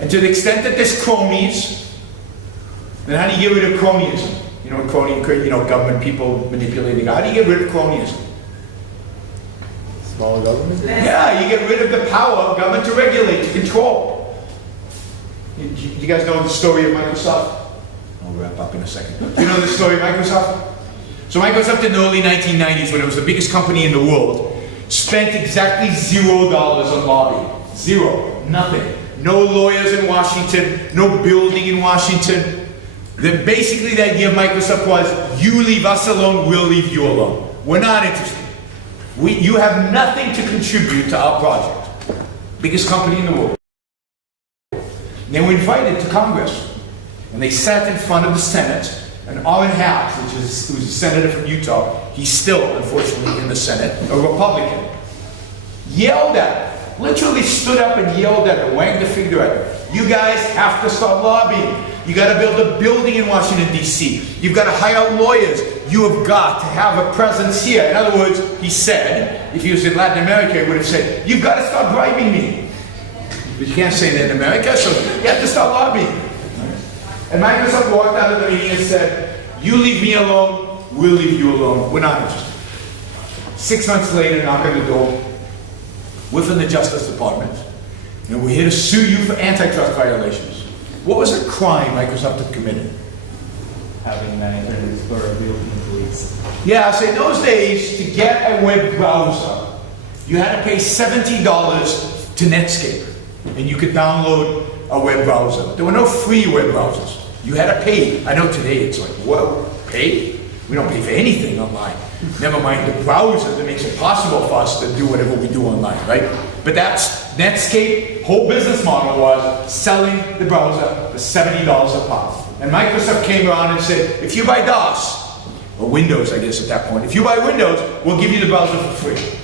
And to the extent that there's cronies, then how do you get rid of cronyism? You know, government people manipulating. How do you get rid of cronyism? Small government? Yeah, you get rid of the power of government to regulate, to control. You guys know the story of Microsoft? I'll wrap up in a second. Do you know the story of Microsoft? So Microsoft in the early 1990s, when it was the biggest company in the world, spent exactly $0 on lobbying. Zero. Nothing. No lawyers in Washington, no building in Washington. Basically the idea of Microsoft was, you leave us alone, we'll leave you alone. We're not interested. You have nothing to contribute to our project. Biggest company in the world. They were invited to Congress, and they sat in front of the Senate, and Orrin Hatch, who's a senator from Utah, he's still, unfortunately, in the Senate, a Republican, yelled at him, literally stood up and yelled at him, wagged the finger at him. You guys have to start lobbying. You got to build a building in Washington, D.C. You've got to hire lawyers. You have got to have a presence here. In other words, he said, if he was in Latin America, he would have said, you've got to start bribing me. But you can't say that in America, so you have to start lobbying. And Microsoft walked out of the meeting and said, you leave me alone, we'll leave you alone. We're not interested. 6 months later, knock on the door. We're from the Justice Department, and we're here to sue you for antitrust violations. What was the crime Microsoft had committed? Having an Internet Explorer built into its. Yeah, so in those days, to get a web browser, you had to pay $70 to Netscape, and you could download a web browser. There were no free web browsers. You had to pay. I know today it's like, whoa, pay? We don't pay for anything online. Never mind the browser that makes it possible for us to do whatever we do online, right? But that's Netscape. Whole business model was selling the browser for $70 a pop. And Microsoft came around and said, if you buy DOS, or Windows, I guess at that point, if you buy Windows, we'll give you the browser for free.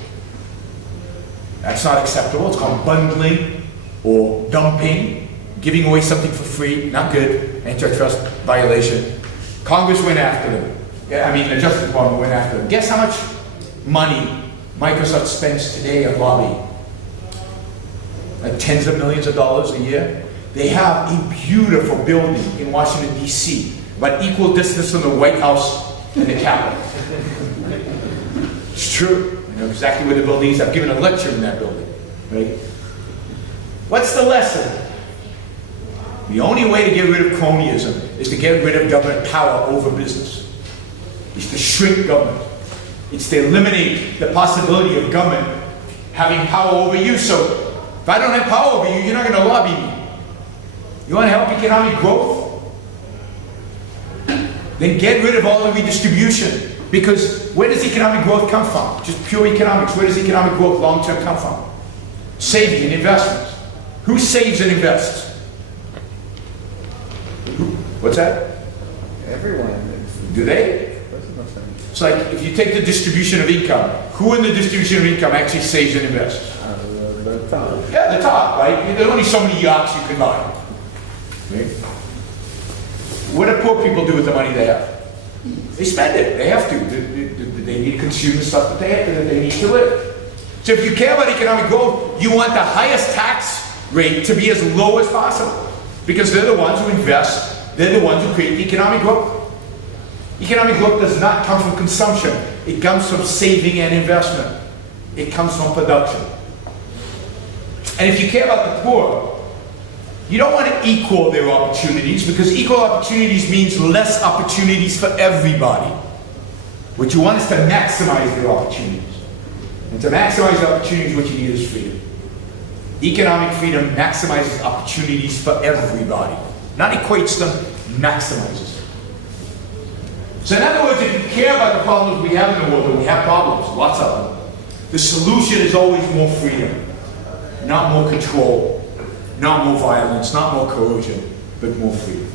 That's not acceptable. It's called bundling or dumping, giving away something for free. Not good. Antitrust violation. Congress went after them. The Justice Department went after them. Guess how much money Microsoft spends today on lobbying? Like tens of millions of dollars a year. They have a beautiful building in Washington, D.C., about equal distance from the White House and the Capitol. It's true. I know exactly where the building is. I've given a lecture in that building. Right? What's the lesson? The only way to get rid of cronyism is to get rid of government power over business. It's to shrink government. It's to eliminate the possibility of government having power over you. So if I don't have power over you, you're not going to lobby me. You want to help economic growth? then get rid of all the redistribution. Because where does economic growth come from? Just pure economics. Where does economic growth long-term come from? Saving and investments. Who saves and invests? What's that? Everyone. Do they? It's like if you take the distribution of income, who in the distribution of income actually saves and invests? The top. Yeah, the top, right? There's only so many yachts you can buy. Right? What do poor people do with the money they have? They spend it. They have to. They need to consume the stuff that they need to live. So if you care about economic growth, you want the highest tax rate to be as low as possible. Because they're the ones who invest. They're the ones who create the economic growth. Economic growth does not come from consumption. It comes from saving and investment. It comes from production. And if you care about the poor, you don't want to equal their opportunities, because equal opportunities means less opportunities for everybody. What you want is to maximize their opportunities. And to maximize the opportunities, what you need is freedom. Economic freedom maximizes opportunities for everybody. Not equates them, maximizes them. So in other words, if you care about the problems we have in the world, and we have problems, lots of them, the solution is always more freedom, not more control, not more violence, not more coercion, but more freedom.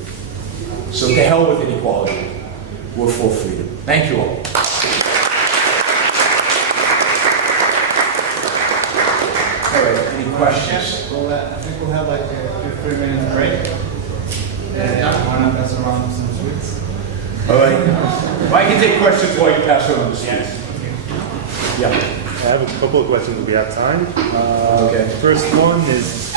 So to hell with inequality. We're for freedom. Thank you all. All right, any questions? Well, I think we'll have like a 3 minute break. Wanna pass around some sweets? All right. If I can take questions while you pass around the seats. Yeah. I have a couple of questions if we have time. Okay. First one is,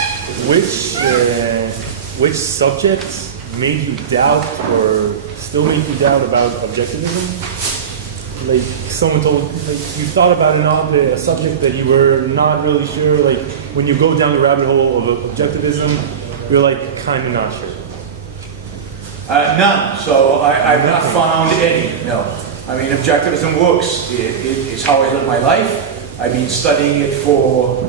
which subjects made you doubt or still make you doubt about objectivism? Like someone told, like you thought about a subject that you were not really sure, like when you go down the rabbit hole of objectivism, you're like kind of not sure. None. So I've not found any. No. I mean, objectivism works. It's how I live my life. I've been studying it for,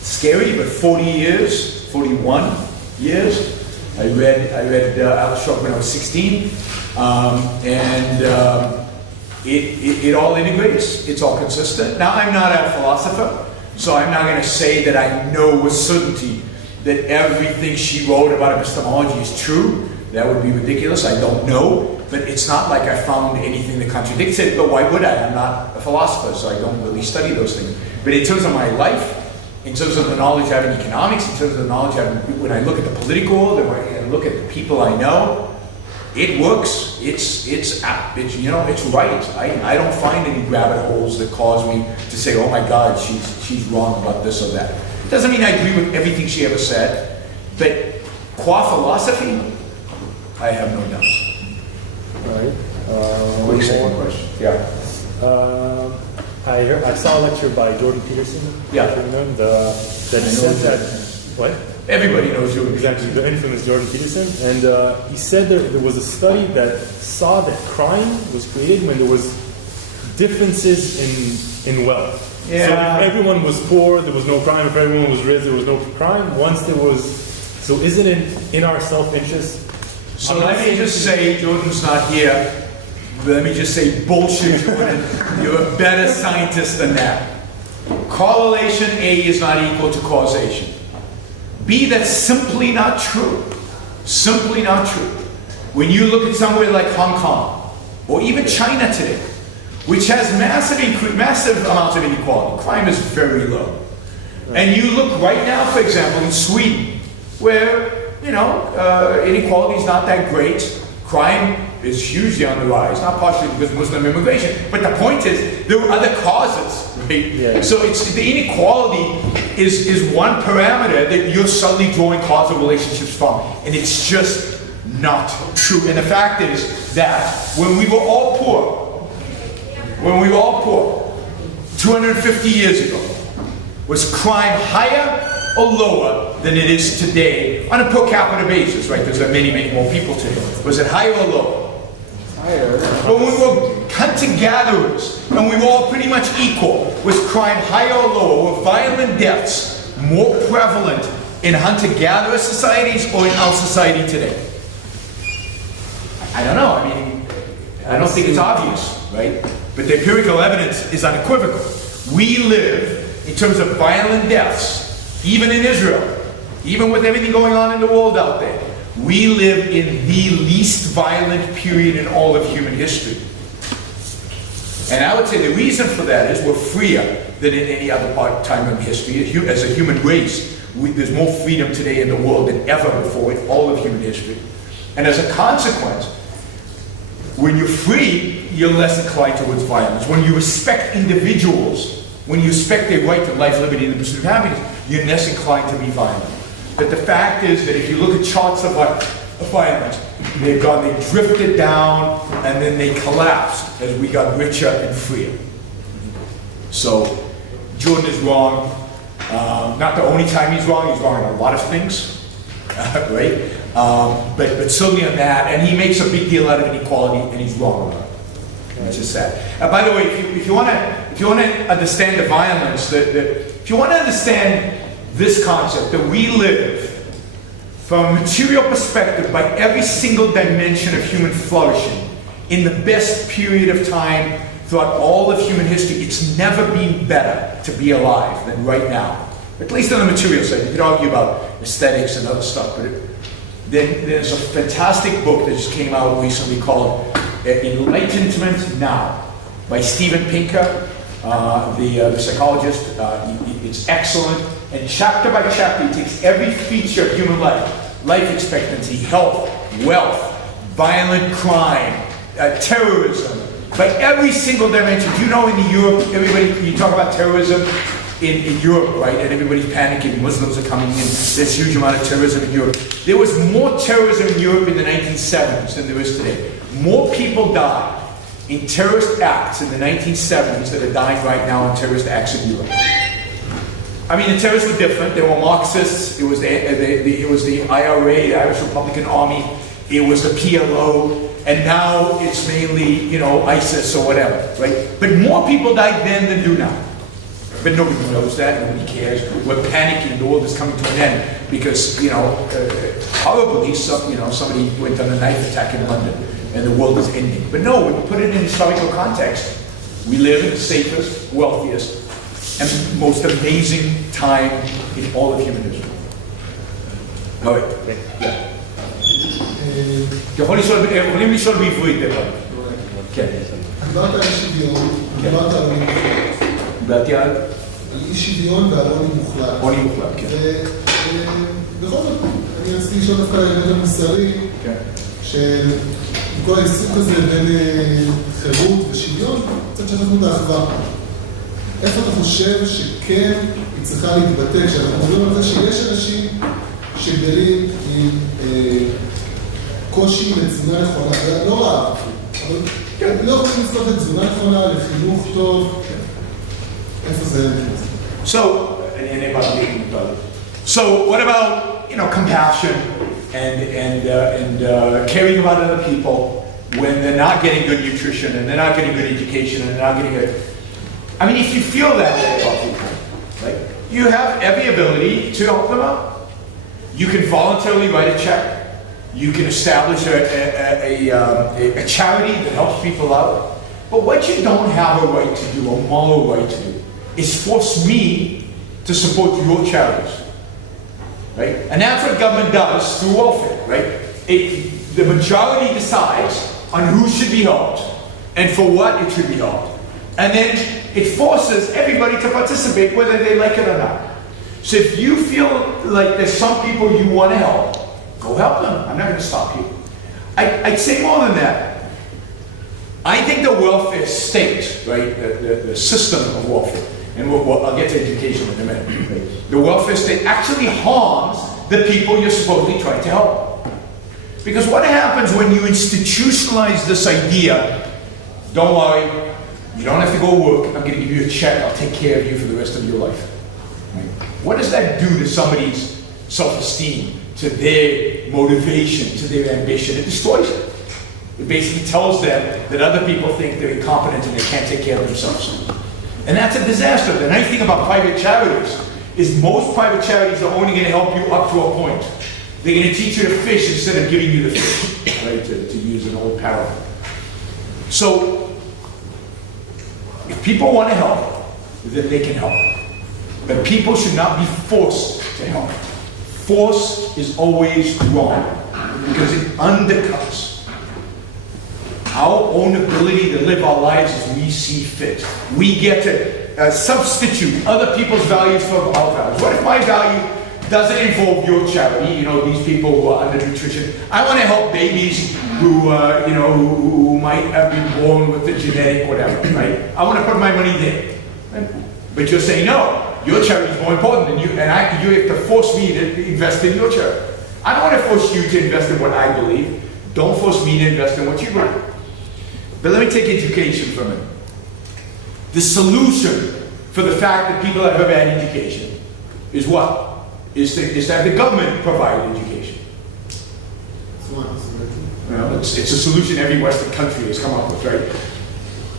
scary, but 40 years, 41 years. I read Al Shok when I was 16, it all integrates. It's all consistent. Now, I'm not a philosopher, so I'm not going to say that I know with certainty that everything she wrote about epistemology is true. That would be ridiculous. I don't know. But it's not like I found anything that contradicts it. But why would I? I'm not a philosopher, so I don't really study those things. But in terms of my life, in terms of the knowledge I have in economics, in terms of the knowledge I have when I look at the political world, and when I look at the people I know, it works. It's you know, it's right. I don't find any rabbit holes that cause me to say, oh my God, she's wrong about this or that. It doesn't mean I agree with everything she ever said, but qua philosophy, I have no doubts. Right. Quick second question. Yeah. I saw a lecture by Jordan Peterson. Yeah. That said that, what? Everybody knows you. Exactly, the infamous Jordan Peterson. And he said that there was a study that saw that crime was created when there was differences in wealth. Yeah. So if everyone was poor, there was no crime. If everyone was rich, there was no crime. Once there was, so isn't it in our self-interest? So let me just say, Jordan's not here. Let me just say, bullshit, Jordan. You're a better scientist than that. Correlation A is not equal to causation. B, that's simply not true. Simply not true. When you look at somewhere like Hong Kong, or even China today, which has massive amounts of inequality, crime is very low. And you look right now, for example, in Sweden, where, you know, inequality is not that great. Crime is hugely on the rise, not partially because of Muslim immigration, but the point is there are other causes, right? Yeah. So it's the inequality is one parameter that you're suddenly drawing causal relationships from, and it's just not true. And the fact is that when we were all poor, 250 years ago, was crime higher or lower than it is today on a per capita basis, right? There's many more people today. Was it higher or lower? Higher. When we were hunter-gatherers and we were all pretty much equal, was crime higher or lower? Were violent deaths more prevalent in hunter-gatherer societies or in our society today? I don't know, I mean, I don't think it's obvious, right? But the empirical evidence is unequivocal. We live, in terms of violent deaths, even in Israel, even with everything going on in the world out there, we live in the least violent period in all of human history. And I would say the reason for that is we're freer than in any other time in history. As a human race, there's more freedom today in the world than ever before in all of human history. And as a consequence, when you're free, you're less inclined towards violence. When you respect individuals, when you respect their right to life, liberty, and the pursuit of happiness, you're less inclined to be violent. But the fact is that if you look at charts of violence, they drifted down, and then they collapsed as we got richer and freer. So, Jordan is wrong. Not the only time he's wrong on a lot of things, right? But certainly on that, and he makes a big deal out of inequality, and he's wrong about it. It's just sad. By the way, if you want to understand the violence, if you want to understand this concept that we live from a material perspective by every single dimension of human flourishing in the best period of time throughout all of human history, it's never been better to be alive than right now. At least on the material side. You could argue about aesthetics and other stuff, but there's a fantastic book that just came out recently called Enlightenment Now by Steven Pinker, the psychologist. It's excellent. And chapter by chapter, he takes every feature of human life: life expectancy, health, wealth, violent crime, terrorism, by every single dimension. You know, in Europe, you talk about terrorism in Europe, right? And everybody's panicking. Muslims are coming in. There's a huge amount of terrorism in Europe. There was more terrorism in Europe in the 1970s than there is today. More people died in terrorist acts in the 1970s than are dying right now in terrorist acts in Europe. I mean, the terrorists were different. They were Marxists. It was the IRA, the Irish Republican Army. It was the PLO. And now it's mainly, ISIS or whatever, right? But more people died then than do now. But nobody knows that. Nobody cares. We're panicking. The world is coming to an end because, horribly, somebody went on a knife attack in London and the world is ending. But no, when you put it in historical context, we live in the safest, wealthiest, and most amazing time in all of human history. All right. Yeah. יכולים לשאול בעברית, דרך אגב. כן. דיברת על שוויון, דיברת על עוני מוחלט. דיברתי על? על אי שוויון ועל עוני מוחלט. עוני מוחלט, כן. ובכל זאת, אני רציתי לשאול דווקא על ההיבט המוסרי, של כל העיסוק הזה בין חירות ושוויון, קצת שכחנו את האחווה. איפה אתה חושב שכן היא צריכה להתבטא, כשאנחנו מדברים על זה שיש אנשים שגדלים עם קושי לתזונה נכונה, זה לא רע, אבל לא יכולים לצפות לתזונה נכונה, לחינוך טוב, איפה זה נכנס? So what about, compassion and caring about other people when they're not getting good nutrition and they're not getting good education and they're not getting good... I mean, if you feel that way about people, right, you have every ability to help them out. You can voluntarily write a check. You can establish a charity that helps people out. But what you don't have a right to do, a moral right to do, is force me to support your charities. Right? And that's what government does through welfare, right? The majority decides on who should be helped and for what it should be helped. And then it forces everybody to participate whether they like it or not. So if you feel like there's some people you want to help, go help them. I'm not going to stop you. I'd say more than that. I think the welfare state, right, the system of welfare, and I'll get to education in a minute, right? The welfare state actually harms the people you're supposedly trying to help. Because what happens when you institutionalize this idea, don't worry, you don't have to go work, I'm going to give you a check, I'll take care of you for the rest of your life. Right? What does that do to somebody's self-esteem, to their motivation, to their ambition? It destroys it. It basically tells them that other people think they're incompetent and they can't take care of themselves. And that's a disaster. The nice thing about private charities is most private charities are only going to help you up to a point. They're going to teach you to fish instead of giving you the fish, right? To use an old parable. So, if people want to help, then they can help. But people should not be forced to help. Force is always wrong because it undercuts our own ability to live our lives as we see fit. We get to substitute other people's values for our values. What if my value doesn't involve your charity? You know, these people who are undernutrition. I want to help babies who, who might have been born with the genetic whatever, right? I want to put my money there. Right? But you're saying, no, your charity is more important than you, and you have to force me to invest in your charity. I don't want to force you to invest in what I believe. Don't force me to invest in what you believe. But let me take education for a minute. The solution for the fact that people have a bad education is what? Is to have the government provide education. Well, it's a solution every Western country has come up with, right?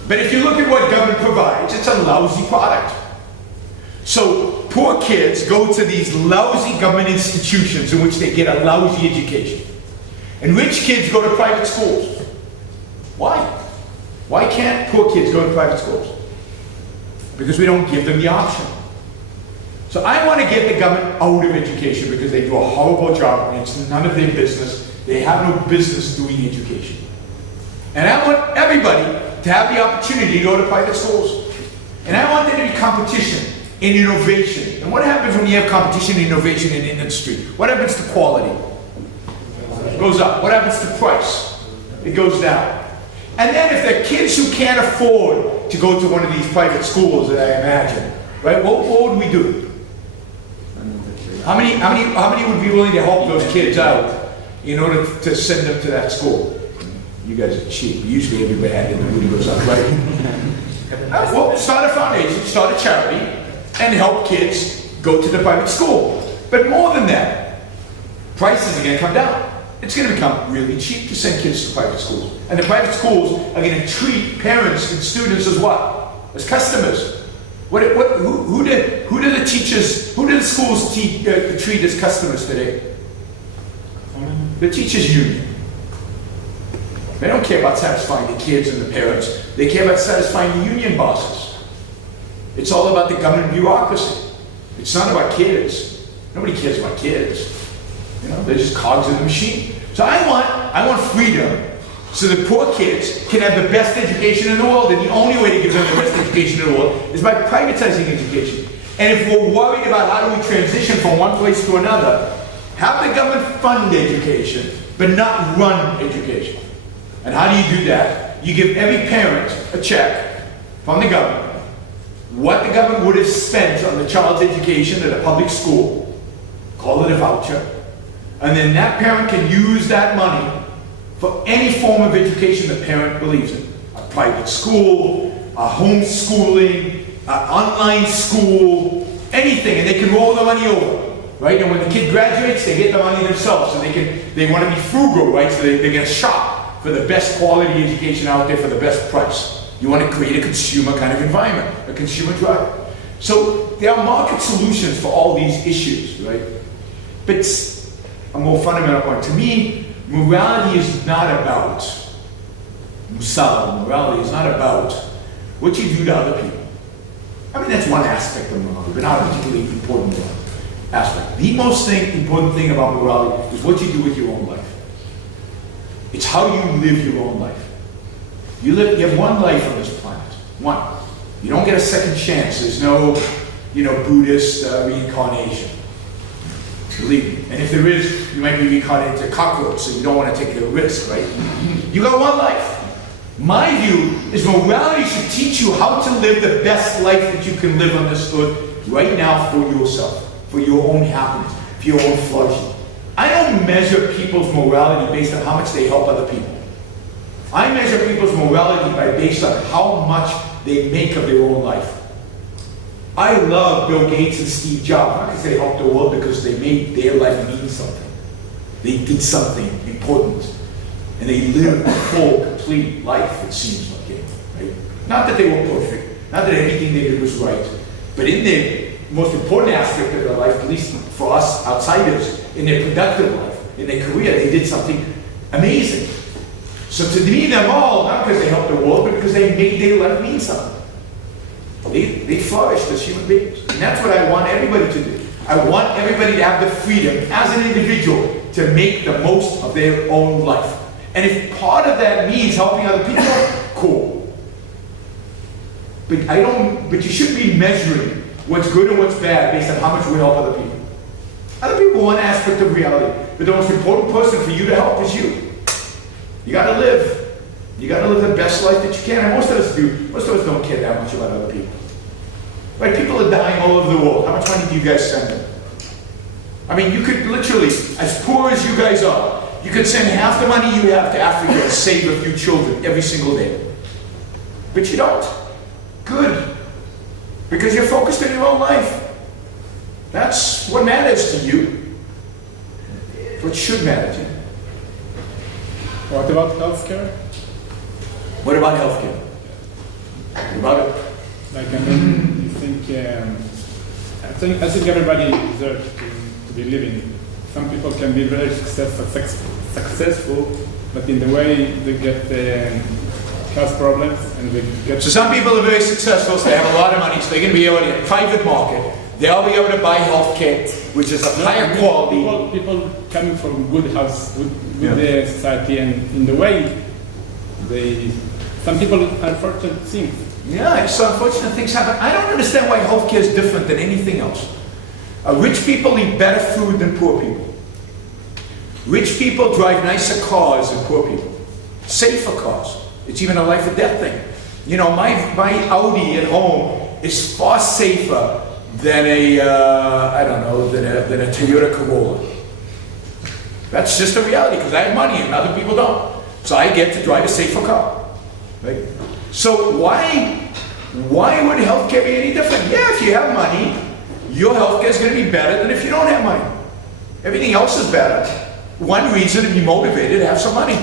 But if you look at what government provides, it's a lousy product. So poor kids go to these lousy government institutions in which they get a lousy education. And rich kids go to private schools. Why? Why can't poor kids go to private schools? Because we don't give them the option. So I want to get the government out of education because they do a horrible job and it's none of their business. They have no business doing education. And I want everybody to have the opportunity to go to private schools. And I want there to be competition in innovation. And what happens when you have competition and innovation in industry? What happens to quality? It goes up. What happens to price? It goes down. And then if there are kids who can't afford to go to one of these private schools that I imagine, right, what would we do? How many would be willing to help those kids out in order to send them to that school? You guys are cheap. Usually everybody had in the mood goes up, right? Well, start a foundation, start a charity, and help kids go to the private school. But more than that, prices are going to come down. It's going to become really cheap to send kids to private schools. And the private schools are going to treat parents and students as what? As customers. Who do the teachers, who do the schools treat as customers today? The teachers' union. They don't care about satisfying the kids and the parents. They care about satisfying the union bosses. It's all about the government bureaucracy. It's not about kids. Nobody cares about kids. You know, they're just cogs in the machine. So I want freedom so that poor kids can have the best education in the world, and the only way to give them the best education in the world is by privatizing education. And if we're worried about how do we transition from one place to another, have the government fund education, but not run education. And how do you do that? You give every parent a check from the government, what the government would have spent on the child's education at a public school, call it a voucher, and then that parent can use that money for any form of education the parent believes in. A private school, a homeschooling, an online school, anything, and they can roll the money over, right? And when the kid graduates, they get the money themselves, so they want to be frugal, right? So they're going to shop for the best quality education out there for the best price. You want to create a consumer kind of environment, a consumer drive. So there are market solutions for all these issues, right? But a more fundamental point. To me, morality is not about musar. Morality is not about what you do to other people. I mean, that's one aspect of morality, but not a particularly important aspect. The most important thing about morality is what you do with your own life. It's how you live your own life. You have one life on this planet. One. You don't get a second chance. There's no, Buddhist reincarnation. Believe me. And if there is, you might be reincarnated into a cockroach, so you don't want to take the risk, right? You got one life. My view is morality should teach you how to live the best life that you can live on this earth right now for yourself, for your own happiness, for your own flourishing. I don't measure people's morality based on how much they help other people. I measure people's morality based on how much they make of their own life. I love Bill Gates and Steve Jobs, not because they helped the world, because they made their life mean something. They did something important. And they lived a full, complete life, it seems like it. Right? Not that they were perfect, not that everything they did was right, but in their most important aspect of their life, at least for us outsiders, in their productive life, in their career, they did something amazing. So to me, them all, not because they helped the world, but because they made their life mean something. They flourished as human beings. And that's what I want everybody to do. I want everybody to have the freedom as an individual to make the most of their own life. And if part of that means helping other people, cool. But you shouldn't be measuring what's good and what's bad based on how much we help other people. Other people are one aspect of reality, but the most important person for you to help is you. You gotta live. You gotta live the best life that you can, and most of us do. Most of us don't care that much about other people. Right? People are dying all over the world. How much money do you guys send them? I mean, you could literally, as poor as you guys are, you could send half the money you have to Africa and save a few children every single day. But you don't. Good. Because you're focused on your own life. That's what matters to you. What should matter to you. What about healthcare? What about healthcare? What about it? Like, I mean, you think, I think everybody deserves to be living. Some people can be very successful, but in the way they get health problems and they get... So some people are very successful, so they have a lot of money, so they can be able to, in a private market, they'll be able to buy healthcare, which is of higher quality. People coming from good house, good society, and in the way, some people unfortunate things. Yeah, so unfortunate things happen. I don't understand why healthcare is different than anything else. Rich people eat better food than poor people. Rich people drive nicer cars than poor people. Safer cars. It's even a life or death thing. You know, my Audi at home is far safer than a Toyota Corolla. That's just a reality because I have money and other people don't. So I get to drive a safer car. Right? So why would healthcare be any different? Yeah, if you have money, your healthcare is going to be better than if you don't have money. Everything else is better. One reason to be motivated to have some money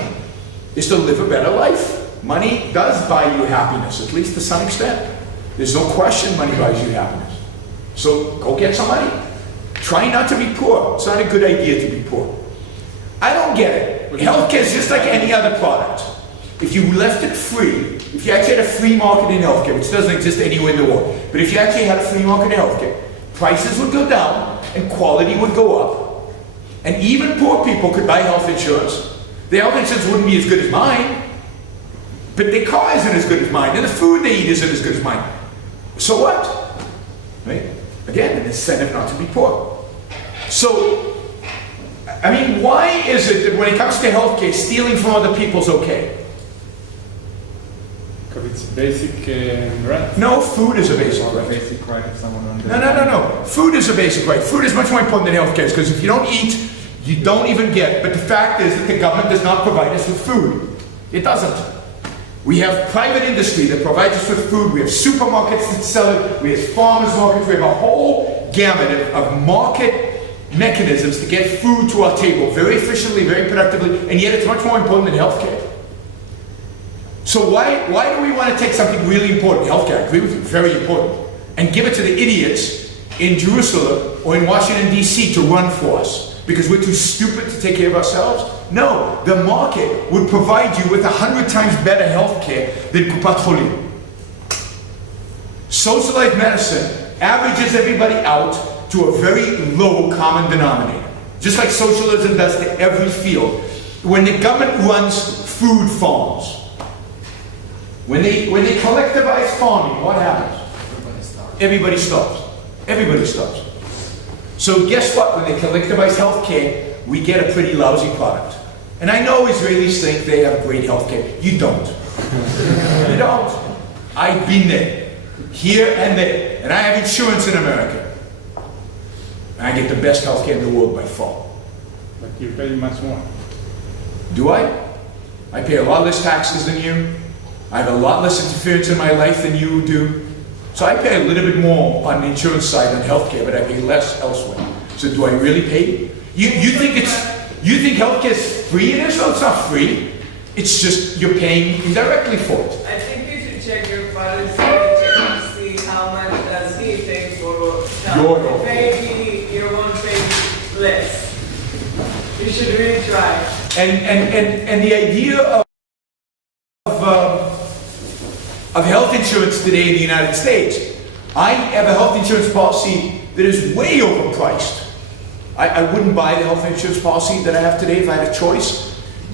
is to live a better life. Money does buy you happiness, at least to some extent. There's no question money buys you happiness. So go get some money. Try not to be poor. It's not a good idea to be poor. I don't get it. Healthcare is just like any other product. If you left it free, if you actually had a free market in healthcare, which doesn't exist anywhere in the world, but if you actually had a free market in healthcare, prices would go down and quality would go up. And even poor people could buy health insurance. Their health insurance wouldn't be as good as mine, but their car isn't as good as mine, and the food they eat isn't as good as mine. So what? Right? Again, an incentive not to be poor. So, I mean, why is it that when it comes to healthcare, stealing from other people is okay? Because it's basic right. No, food is a basic right. Basic right of someone under. No. Food is a basic right. Food is much more important than healthcare because if you don't eat, you don't even get. But the fact is that the government does not provide us with food. It doesn't. We have private industry that provides us with food. We have supermarkets that sell it. We have farmers markets. We have a whole gamut of market mechanisms to get food to our table very efficiently, very productively, and yet it's much more important than healthcare. So why do we want to take something really important, healthcare, I agree with you, very important, and give it to the idiots in Jerusalem or in Washington, D.C. to run for us? Because we're too stupid to take care of ourselves? No, the market would provide you with 100 times better healthcare than Kupat Cholim. Socialized medicine averages everybody out to a very low common denominator. Just like socialism does to every field. When the government runs food farms, when they collectivize farming, what happens? Everybody starves. Everybody starves. So guess what? When they collectivize healthcare, we get a pretty lousy product. And I know Israelis think they have great healthcare. You don't. You don't. I've been there. Here and there. And I have insurance in America. And I get the best healthcare in the world by far. But you pay much more. Do I? I pay a lot less taxes than you. I have a lot less interference in my life than you do. So I pay a little bit more on the insurance side on healthcare, but I pay less elsewhere. So do I really pay? You think healthcare is free in Israel? It's not free. It's just you're paying indirectly for it. I think you should check your father's signature and see how much does he pay for health. Your health. Maybe you won't pay less. You should really try. And the idea of health insurance today in the United States, I have a health insurance policy that is way overpriced. I wouldn't buy the health insurance policy that I have today if I had a choice,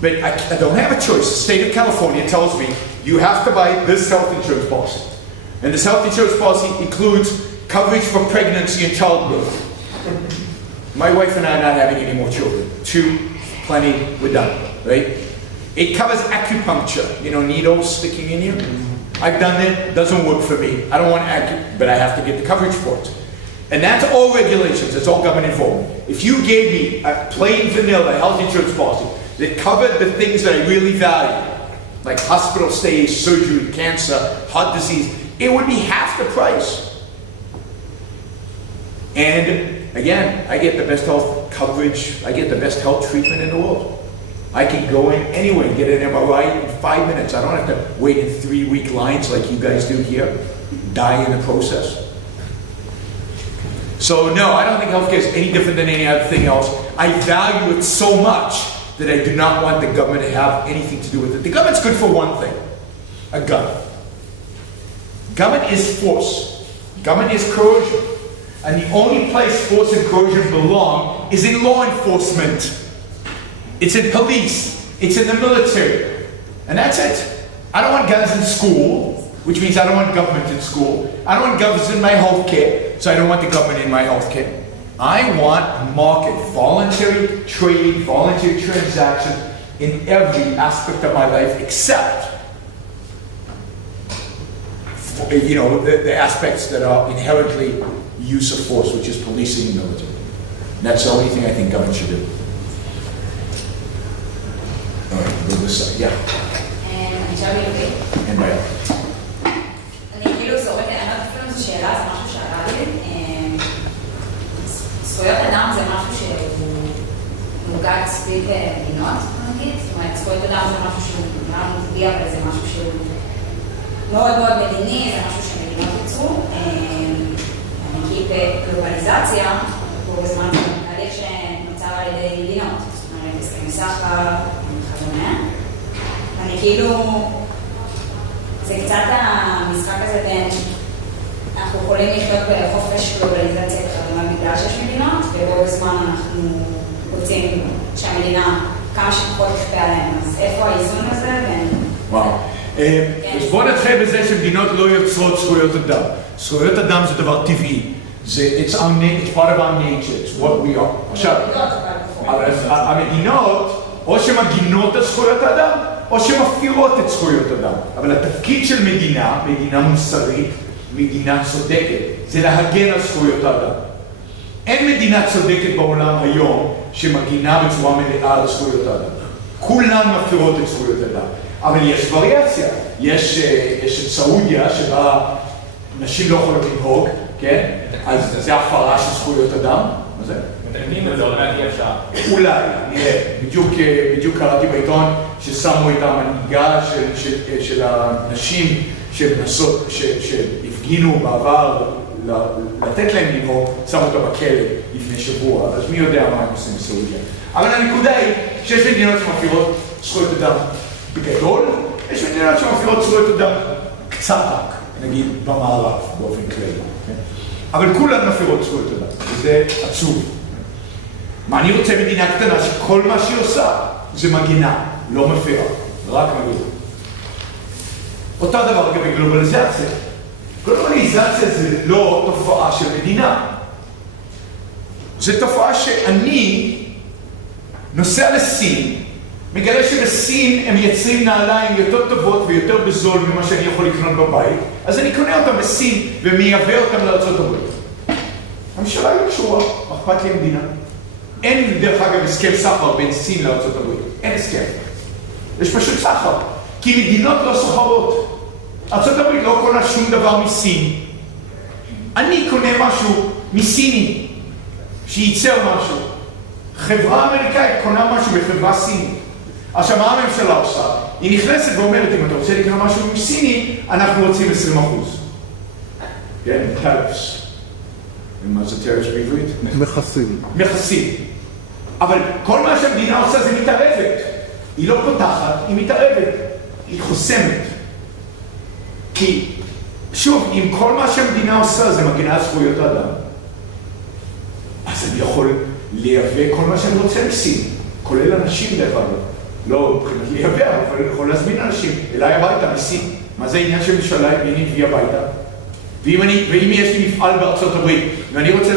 but I don't have a choice. The state of California tells me you have to buy this health insurance policy. And this health insurance policy includes coverage for pregnancy and childbirth. My wife and I are not having any more children. 2, plenty, we're done, right? It covers acupuncture, needles sticking in you. I've done it, doesn't work for me. I don't want but I have to get the coverage for it. And that's all regulations, it's all government involved. If you gave me a plain vanilla health insurance policy that covered the things that I really value, like hospital stays, surgery, cancer, heart disease, it would be half the price. And again, I get the best health coverage, I get the best health treatment in the world. I can go in anywhere and get an MRI in 5 minutes. I don't have to wait in 3-week lines like you guys do here, die in the process. So no, I don't think healthcare is any different than any other thing else. I value it so much that I do not want the government to have anything to do with it. The government's good for one thing, a gun. Government is force. Government is coercion. And the only place force and coercion belong is in law enforcement. It's in police. It's in the military. And that's it. I don't want guns in school, which means I don't want government in school. I don't want government in my health care, so I don't want the government in my health care. I want market, voluntary trade, voluntary transaction in every aspect of my life except the aspects that are inherently use of force, which is policing and military. And that's the only thing I think government should do. All right, go this side. Yeah. אני שאלה לי, אין בעיה. אני כאילו זורקת, אני לא יודעת אפילו אם זו שאלה, זה משהו שעלה לי. זכויות אדם זה משהו שהוא מוגד סביב מדינות, נגיד. זאת אומרת, זכויות אדם זה משהו שהוא גם מובדיע, אבל זה משהו שהוא מאוד מאוד מדיני, זה משהו שמדינות יצרו. כי בגלובליזציה, פה בזמן תהליך שנוצר על ידי מדינות, זאת אומרת, הסכמי סחר וכדומה. אני כאילו, זה קצת המשחק הזה בין, אנחנו יכולים לחיות בחופש גלובליזציה וכדומה בגלל שיש מדינות, ובו בזמן אנחנו רוצים שהמדינה כמה שפחות תכפה עליהם, אז איפה האיזון הזה בין... וואו. אז בואו נתחיל בזה שמדינות לא יוצרות זכויות אדם. זכויות אדם זה דבר טבעי. It's part of our nature, it's what we are. עכשיו, המדינות או שמגינות על זכויות האדם, או שמפקירות את זכויות אדם. אבל התפקיד של מדינה מוסרית, מדינה צודקת, זה להגן על זכויות האדם. אין מדינה צודקת בעולם היום שמגינה בצורה מלאה על זכויות האדם. כולן מפקירות את זכויות האדם. אבל יש וריאציה. יש את סעודיה שבה נשים לא יכולות לנהוג, כן? אז זה הפרה של זכויות אדם. מה זה? מתקנים את זה, עוד מעט אפשר. אולי, נראה. בדיוק קראתי בעיתון ששמו את המנהיגה של הנשים שהפגינו בעבר לתת להם לנהוג, שמו אותה בכלא לפני שבוע, אז מי יודע מה הם עושים בסעודיה. אבל הנקודה היא שיש מדינות שמפקירות זכויות אדם בגדול, יש מדינות שמפקירות זכויות אדם קצת רק, נגיד במערב באופן כללי. אבל כולן מפקירות זכויות אדם, וזה עצוב. מה אני רוצה מדינה קטנה שכל מה שהיא עושה זה מגינה, לא מפירה, רק מגינה. אותה דבר גם בגלובליזציה. גלובליזציה זה לא תופעה של מדינה. זה תופעה שאני נוסע לסין, מגלה שבסין הם מייצרים נעליים יותר טובות ויותר בזול ממה שאני יכול לקנות בבית, אז אני קונה אותם בסין ומייבא אותם לארצות הברית. הממשלה היא קשורה, אכפת לי המדינה. אין דרך אגב הסכם סחר בין סין לארצות הברית, אין הסכם. יש פשוט סחר, כי מדינות לא סוחרות. ארצות הברית לא קונה שום דבר מסין. אני קונה משהו מסיני, שייצר משהו. חברה אמריקאית קונה משהו בחברה סינית. עכשיו, מה הממשלה עושה? היא נכנסת ואומרת, אם אתה רוצה לקנות משהו מסיני, אנחנו רוצים 20%. כן, טריפס. מה זה טריפס בעברית? מכסים. מכסים. אבל כל מה שהמדינה עושה זה מתערבת. היא לא פותחת, היא מתערבת. היא חוסמת. כי, שוב, אם כל מה שהמדינה עושה זה מגינה על זכויות האדם, אז אני יכול לייבא כל מה שאני רוצה לסין, כולל אנשים דרך אגב. לא מבחינת לייבא, אבל יכול להזמין אנשים אליי הביתה מסין. מה זה העניין של ממשלה הביא הביתה? ואם יש לי מפעל בארצות הברית, ואני רוצה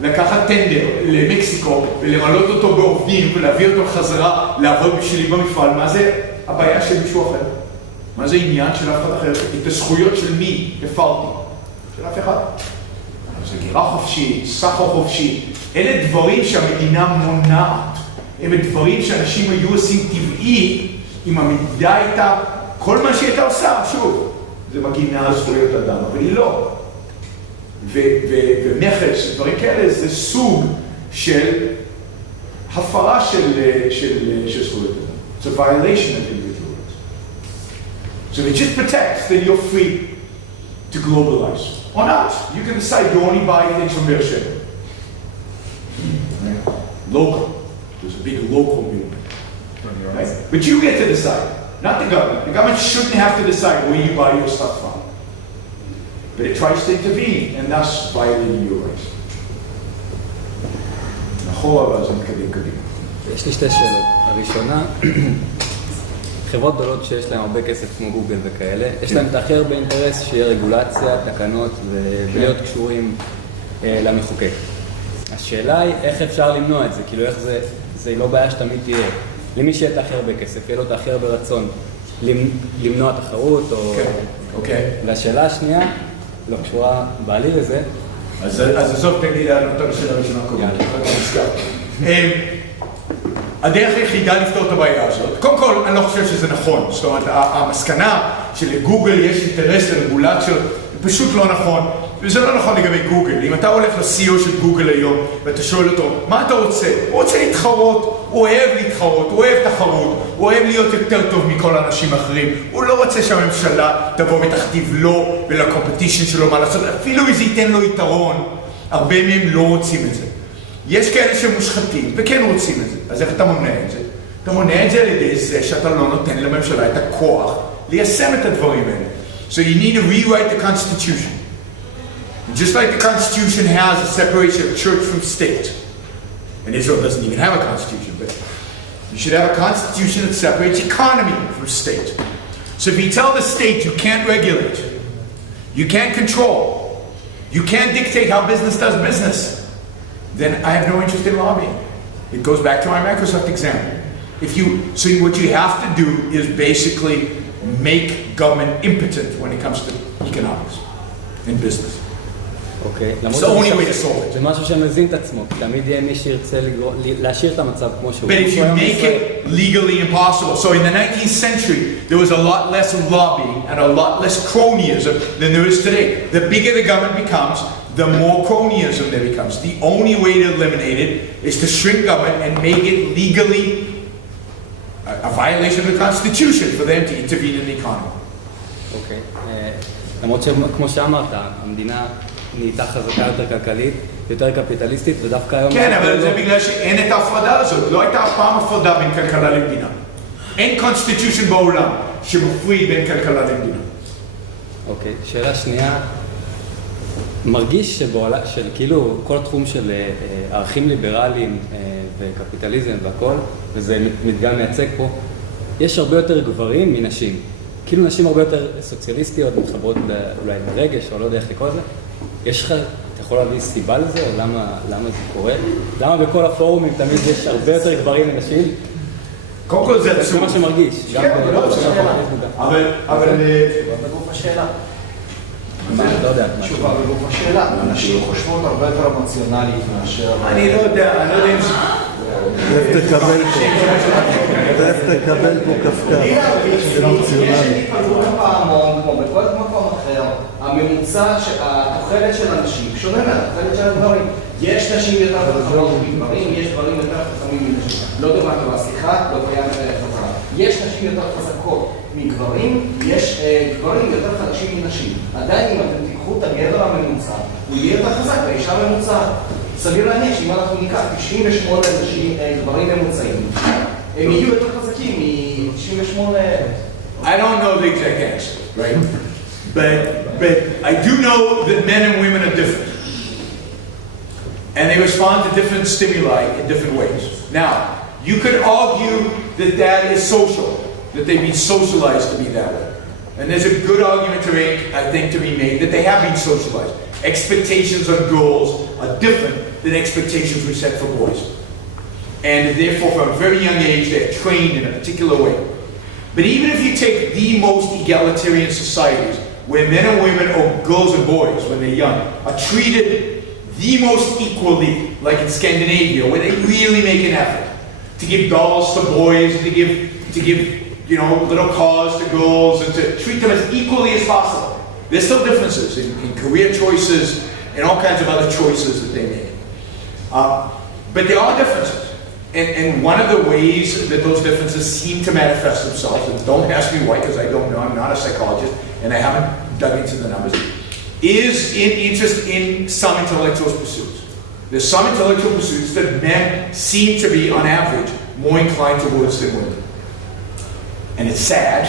לקחת טנדר למקסיקו, ולמלות אותו בעובדים, ולהביא אותו חזרה לעבוד בשבילי במפעל, מה זה הבעיה של מישהו אחר? מה זה עניין של אף אחד אחר? את הזכויות של מי הפרתי? של אף אחד. זה גירה חופשית, סחר חופשי. אלה דברים שהמדינה מונעת. הם דברים שאנשים היו עושים טבעי, אם המדינה הייתה, כל מה שהיא הייתה עושה, שוב, זה מגינה על זכויות אדם, אבל היא לא. ומכס, דברים כאלה, זה סוג של הפרה של זכויות אדם. It's a violation of individual rights. So it just protects that you're free to globalize. Or not. You can decide you only buy things from Beersheba. Local. There's a big local movement. Right? But you get to decide, not the government. The government shouldn't have to decide where you buy your stuff from. But it tries to intervene, and thus violating your rights. נכון, אבל זה מתקדם קדימה. יש לי שתי שאלות. הראשונה, חברות גדולות שיש להן הרבה כסף כמו גוגל וכאלה, יש להן את הכי הרבה אינטרס שיהיה רגולציה, תקנות ולהיות קשורים למחוקק. השאלה היא איך אפשר למנוע את זה, כאילו איך זה לא בעיה שתמיד תהיה. למי שיהיה את הכי הרבה כסף, יהיה לו את הכי הרבה רצון למנוע תחרות או... אוקיי. והשאלה השנייה, לא קשורה בעלי לזה. אז עזוב תגיד לענות על השאלה הראשונה קודם. הדרך היחידה לפתור את הבעיה הזאת, קודם כל אני לא חושב שזה נכון, זאת אומרת המסקנה שלגוגל יש אינטרס לרגולציות, זה פשוט לא נכון, וזה לא נכון לגבי גוגל. אם אתה הולך ל-CEO של גוגל היום ואתה שואל אותו, מה אתה רוצה? הוא רוצה להתחרות, הוא אוהב להתחרות, הוא אוהב תחרות, הוא אוהב להיות יותר טוב מכל האנשים אחרים, הוא לא רוצה שהממשלה תבוא ותכתיב לו ולקומפטישן שלו מה לעשות, אפילו אם זה ייתן לו יתרון, הרבה מהם לא רוצים את זה. יש כאלה שמושחתים וכן רוצים את זה, אז איך אתה מונע את זה? אתה מונע את זה על ידי זה שאתה לא נותן לממשלה את הכוח ליישם את הדברים האלה. So you need to rewrite the Constitution. Just like the Constitution has a separation of church from state. And Israel doesn't even have a constitution, but you should have a constitution that separates economy from state. So if you tell the state you can't regulate, you can't control, you can't dictate how business does business, then I have no interest in lobbying. It goes back to my Microsoft example. So what you have to do is basically make government impotent when it comes to economics and business. אוקיי. It's the only way to solve it. זה משהו שמזין את עצמו, כי תמיד יהיה מי שירצה להשאיר את המצב כמו שהוא. But if you make it legally impossible, so in the 19th century, there was a lot less lobbying and a lot less cronyism than there is today. The bigger the government becomes, the more cronyism there becomes. The only way to eliminate it is to shrink government and make it legally a violation of the Constitution for them to intervene in the economy. אוקיי. למרות שכמו שאמרת, המדינה נהייתה חזקה יותר כלכלית, יותר קפיטליסטית, ודווקא היום... כן, אבל זה בגלל שאין את ההפרדה הזאת. לא הייתה אף פעם הפרדה בין כלכלה למדינה. אין קונסטיטושן בעולם שמפריד בין כלכלה למדינה. אוקיי, שאלה שנייה. מרגיש שכאילו כל התחום של ערכים ליברליים וקפיטליזם והכל, וזה מדגם מייצג פה, יש הרבה יותר גברים מנשים. כאילו נשים הרבה יותר סוציאליסטיות, מתחברות אולי לרגש, או לא יודע איך לקרוא לזה. יש לך, אתה יכול להביא סיבה לזה, או למה זה קורה? למה בכל הפורומים תמיד יש הרבה יותר גברים מנשים? קודם כל זה עצוב. זה מה שמרגיש. כן, אבל... בגוף השאלה. מה, לא יודע. תשובה בגוף השאלה. אנשים חושבות הרבה יותר אמוציונלית מאשר... אני לא יודע אם זה... תכף תקבל פה כפתר אמוציונלי. יש התפלגות הפעמון, כמו בכל מקום אחר, הממוצע, התוחלת של אנשים שונה מהתוחלת של הגברים. יש נשים יותר חכמות מגברים, יש גברים יותר חכמים מנשים. לא דומה טובה, סליחה, לא קיים חזרה. יש נשים יותר חזקות מגברים, יש גברים יותר חלשים מנשים. עדיין אם אתם תיקחו את הגבר הממוצע, הוא יהיה יותר חזק והאישה הממוצעת. סביר להניח שאם אנחנו ניקח 98 גברים ממוצעים, הם יהיו יותר חזקים מ-98... I don't know the exact answer, right? But I do know that men and women are different. And they respond to different stimuli in different ways. Now, you could argue that that is social, that they've been socialized to be that way. And there's a good argument to make, I think, to be made that they have been socialized. Expectations on girls are different than expectations we set for boys. And therefore, from a very young age, they're trained in a particular way. But even if you take the most egalitarian societies, where men and women, or girls and boys, when they're young, are treated the most equally, like in Scandinavia, where they really make an effort to give dolls to boys, to give little cars to girls, and to treat them as equally as possible. There's still differences in career choices and all kinds of other choices that they make. But there are differences. And one of the ways that those differences seem to manifest themselves, and don't ask me why, because I don't know, I'm not a psychologist, and I haven't dug into the numbers, is in interest in some intellectual pursuits. There's some intellectual pursuits that men seem to be, on average, more inclined towards than women. And it's sad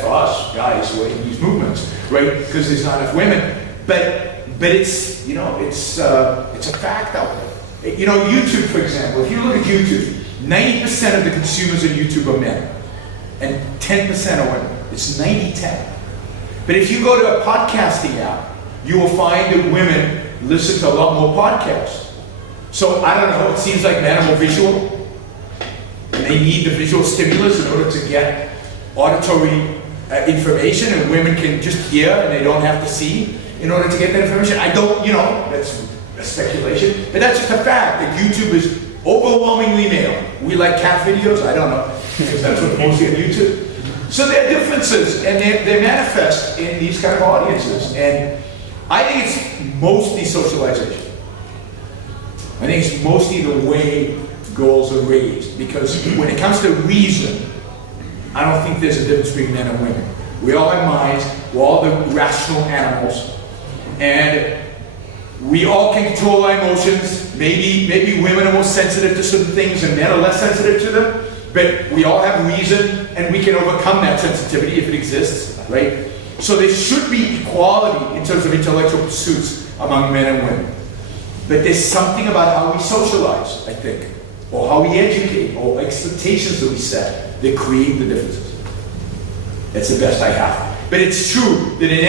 for us, guys, who are in these movements, right? Because there's not enough women. But it's, it's a fact out there. YouTube, for example, if you look at YouTube, 90% of the consumers of YouTube are men, and 10% are women. It's 90-10. But if you go to a podcasting app, you will find that women listen to a lot more podcasts. So, I don't know, it seems like men are more visual, and they need the visual stimulus in order to get auditory information, and women can just hear and they don't have to see in order to get that information. I don't, that's a speculation, but that's just a fact that YouTube is overwhelmingly male. We like cat videos, I don't know, because that's what mostly on YouTube. So there are differences, and they manifest in these kind of audiences, and I think it's mostly socialization. I think it's mostly the way girls are raised, because when it comes to reason, I don't think there's a difference between men and women. We all have minds, we're all the rational animals, and we all can control our emotions. Maybe women are more sensitive to certain things and men are less sensitive to them, but we all have reason and we can overcome that sensitivity if it exists, right? So there should be equality in terms of intellectual pursuits among men and women. But there's something about how we socialize, I think, or how we educate, or expectations that we set that create the differences. That's the best I have. But it's true that in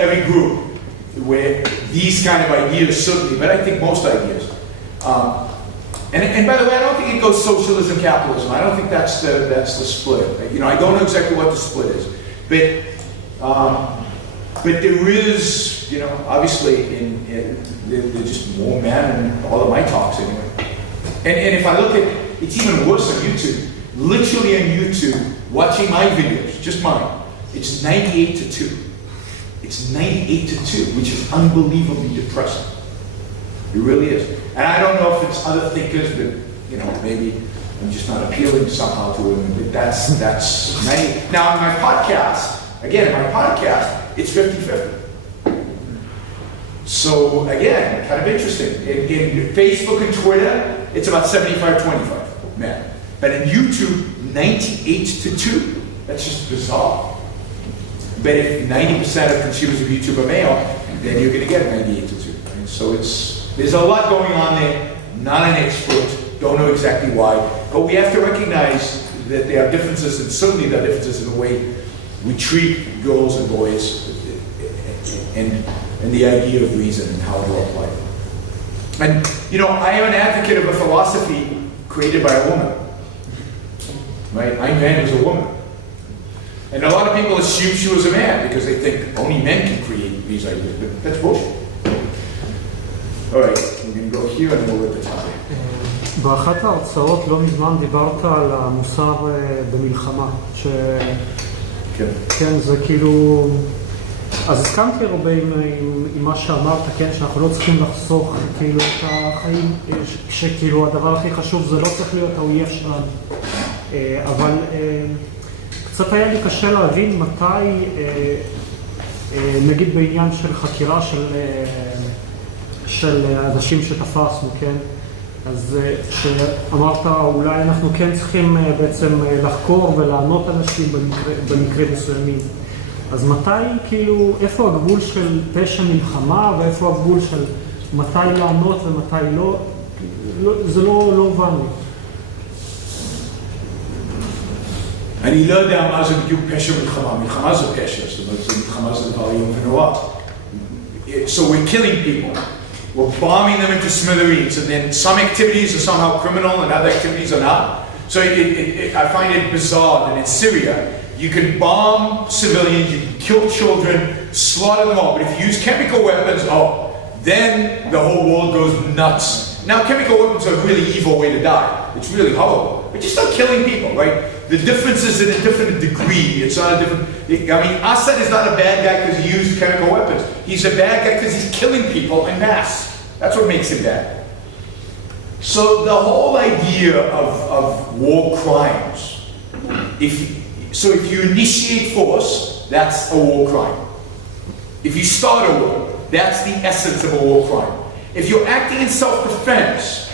every group, where these kind of ideas certainly, but I think most ideas. And by the way, I don't think it goes socialism, capitalism. I don't think that's the split. I don't know exactly what the split is, but there is, obviously, there's just more men in all of my talks anyway. And if I look at, it's even worse on YouTube. Literally on YouTube, watching my videos, just mine, it's 98-2. It's 98-2, which is unbelievably depressing. It really is. And I don't know if it's other thinkers, but maybe I'm just not appealing somehow to women. But that's 90. Now in my podcast, it's 50-50. So again, kind of interesting. In Facebook and Twitter, it's about 75-25 men. But in YouTube, 98-2. That's just bizarre. But if 90% of consumers of YouTube are male, then you're going to get 98-2. Right? So there's a lot going on there. Not an expert, don't know exactly why, but we have to recognize that there are differences, and certainly there are differences in the way we treat girls and boys, and the idea of reason and how to apply it. And I am an advocate of a philosophy created by a woman. Right? Ayn Rand was a woman. And a lot of people assume she was a man because they think only men can create these ideas, but that's bullshit. All right, we're going to go here and we'll at the top. באחת ההרצאות לא מזמן דיברת על המוסר במלחמה, כן, זה כאילו, אז הסכמתי הרבה עם מה שאמרת, כן, שאנחנו לא צריכים לחסוך כאילו את החיים, שכאילו הדבר הכי חשוב זה לא צריך להיות האויב שלנו, אבל קצת היה לי קשה להבין מתי, נגיד בעניין של חקירה של האנשים שתפסנו, כן? אז שאמרת, אולי אנחנו כן צריכים בעצם לחקור ולענות אנשים במקרים מסוימים. אז מתי, כאילו, איפה הגבול של פשע מלחמה ואיפה הגבול של מתי לענות ומתי לא? זה לא הובן לי. אני לא יודע מה זה בדיוק פשע מלחמה. מלחמה זה פשע, זאת אומרת, מלחמה זה דבר איום ונורא. So we're killing people. We're bombing them into smithereens, and then some activities are somehow criminal and other activities are not. So I find it bizarre that in Syria, you can bomb civilians, you can kill children, slaughter them all. But if you use chemical weapons, then the whole world goes nuts. Now, chemical weapons are a really evil way to die. It's really horrible. But you're still killing people, right? The difference is in a different degree. It's not a different... I mean, Assad is not a bad guy because he used chemical weapons. He's a bad guy because he's killing people en masse. That's what makes him bad. So the whole idea of war crimes, if you initiate force, that's a war crime. If you start a war, that's the essence of a war crime. If you're acting in self-defense,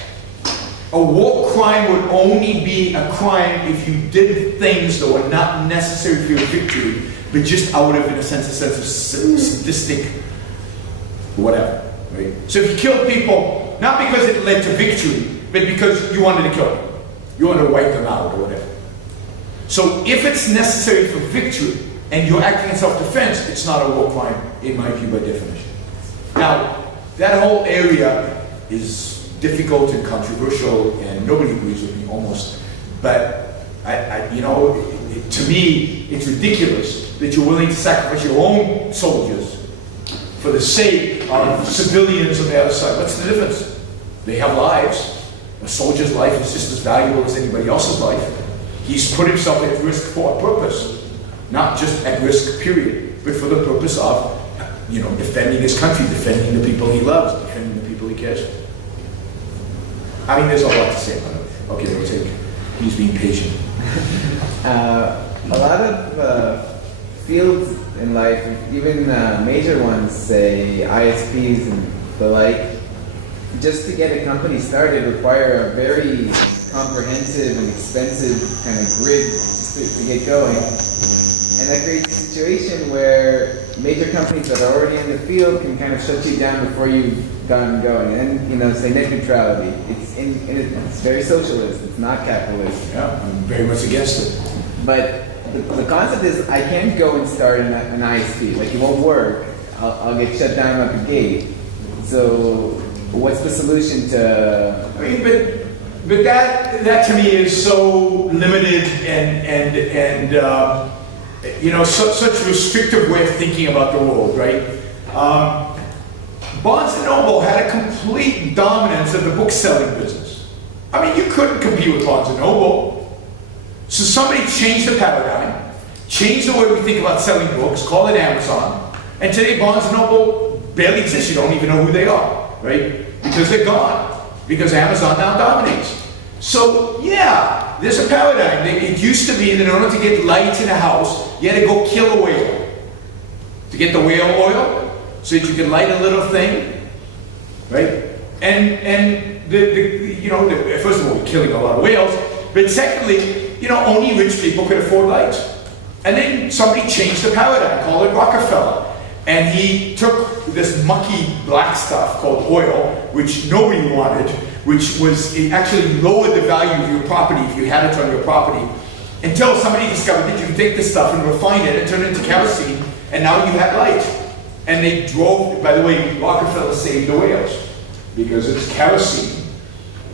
a war crime would only be a crime if you did things that were not necessary for your victory, but just out of, in a sense of sadistic whatever, right? So if you killed people, not because it led to victory, but because you wanted to kill them. You wanted to wipe them out or whatever. So if it's necessary for victory and you're acting in self-defense, it's not a war crime, in my view, by definition. Now, that whole area is difficult and controversial, and nobody agrees with me almost. But to me, it's ridiculous that you're willing to sacrifice your own soldiers for the sake of civilians on the other side. What's the difference? They have lives. A soldier's life is just as valuable as anybody else's life. He's put himself at risk for a purpose, not just at risk, period, but for the purpose of, defending his country, defending the people he loves, defending the people he cares for. I mean, there's a lot to say about it. Okay, we'll take. He's being patient. A lot of fields in life, even major ones, say ISPs and the like, just to get a company started require a very comprehensive and expensive kind of grid to get going. And that creates a situation where major companies that are already in the field can kind of shut you down before you've gotten going. And, say net neutrality. It's very socialist. It's not capitalist. Yeah, I'm very much against it. But the concept is I can't go and start an ISP. Like, it won't work. I'll get shut down at the gate. So what's the solution to... I mean, but that to me is so limited and such a restrictive way of thinking about the world, right? Barnes & Noble had a complete dominance of the book selling business. I mean, you couldn't compete with Barnes & Noble. So somebody changed the paradigm, changed the way we think about selling books, call it Amazon, and today Barnes & Noble barely exists. You don't even know who they are, right? Because they're gone. Because Amazon now dominates. So, yeah, there's a paradigm. It used to be that in order to get light in a house, you had to go kill a whale. To get the whale oil, so that you could light a little thing, right? And first of all, we're killing a lot of whales, but secondly, only rich people could afford lights. And then somebody changed the paradigm, called it Rockefeller. And he took this mucky black stuff called oil, which nobody wanted, which it actually lowered the value of your property if you had it on your property, until somebody discovered that you could take this stuff and refine it and turn it into kerosene, and now you had light. And they drove, by the way, Rockefeller saved the whales, because it's kerosene,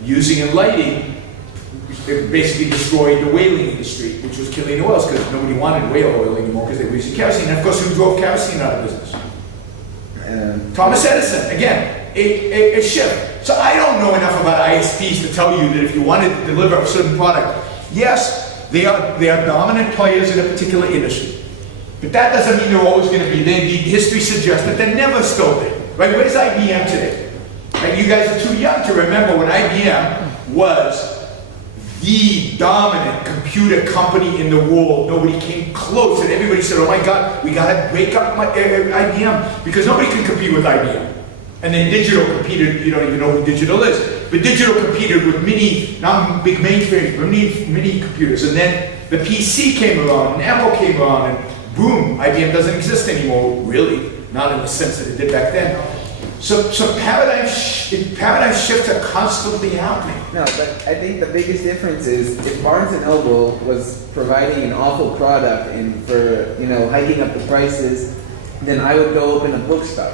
using in lighting, it basically destroyed the whaling industry, which was killing the whales, because nobody wanted whale oil anymore, because they were using kerosene. And of course, who drove kerosene out of business? Thomas Edison, again, a shift. So I don't know enough about ISPs to tell you that if you wanted to deliver a certain product, yes, they are dominant players in a particular industry. But that doesn't mean they're always going to be there. History suggests that they're never still there. Right? Where's IBM today? Right? You guys are too young to remember when IBM was the dominant computer company in the world. Nobody came close, and everybody said, oh my God, we got to break up IBM, because nobody can compete with IBM. And then digital competed, you don't even know who digital is, but digital competed with not big mainframes, but mini computers. And then the PC came around, and Apple came around, and boom, IBM doesn't exist anymore, really, not in the sense that it did back then. So paradigm shifts are constantly happening. No, but I think the biggest difference is if Barnes & Noble was providing an awful product and for, hiking up the prices, then I would go open a bookstore,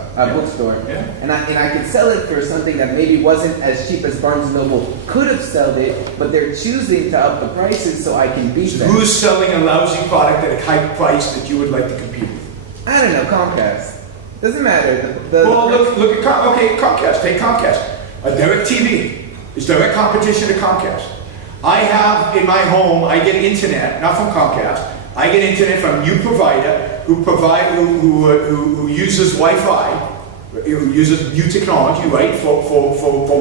Yeah. and I could sell it for something that maybe wasn't as cheap as Barnes & Noble could have sold it, but they're choosing to up the prices so I can beat them. Who's selling a lousy product at a high price that you would like to compete with? I don't know, Comcast. Doesn't matter. Well, look at Comcast. Take Comcast. A DirecTV is direct competition to Comcast. I have in my home, I get internet, not from Comcast. I get internet from a new provider who uses Wi-Fi, who uses new technology, right, for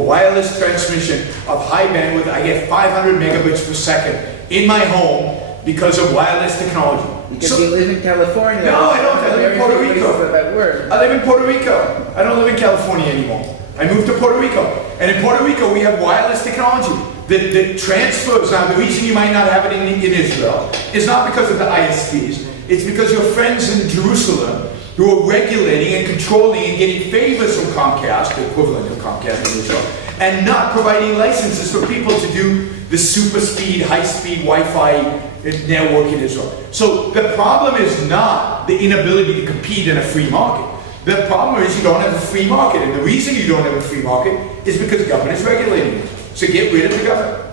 wireless transmission of high bandwidth. I get 500 megabits per second in my home because of wireless technology. Because you live in California. No, I don't. I live in Puerto Rico. That work. I live in Puerto Rico. I don't live in California anymore. I moved to Puerto Rico. And in Puerto Rico, we have wireless technology that transfers. Now, the reason you might not have it in Israel is not because of the ISPs. It's because your friends in Jerusalem who are regulating and controlling and getting favors from Comcast, the equivalent of Comcast in Israel, and not providing licenses for people to do the super speed, high speed Wi-Fi network in Israel. So the problem is not the inability to compete in a free market. The problem is you don't have a free market, and the reason you don't have a free market is because government is regulating it. So get rid of the government.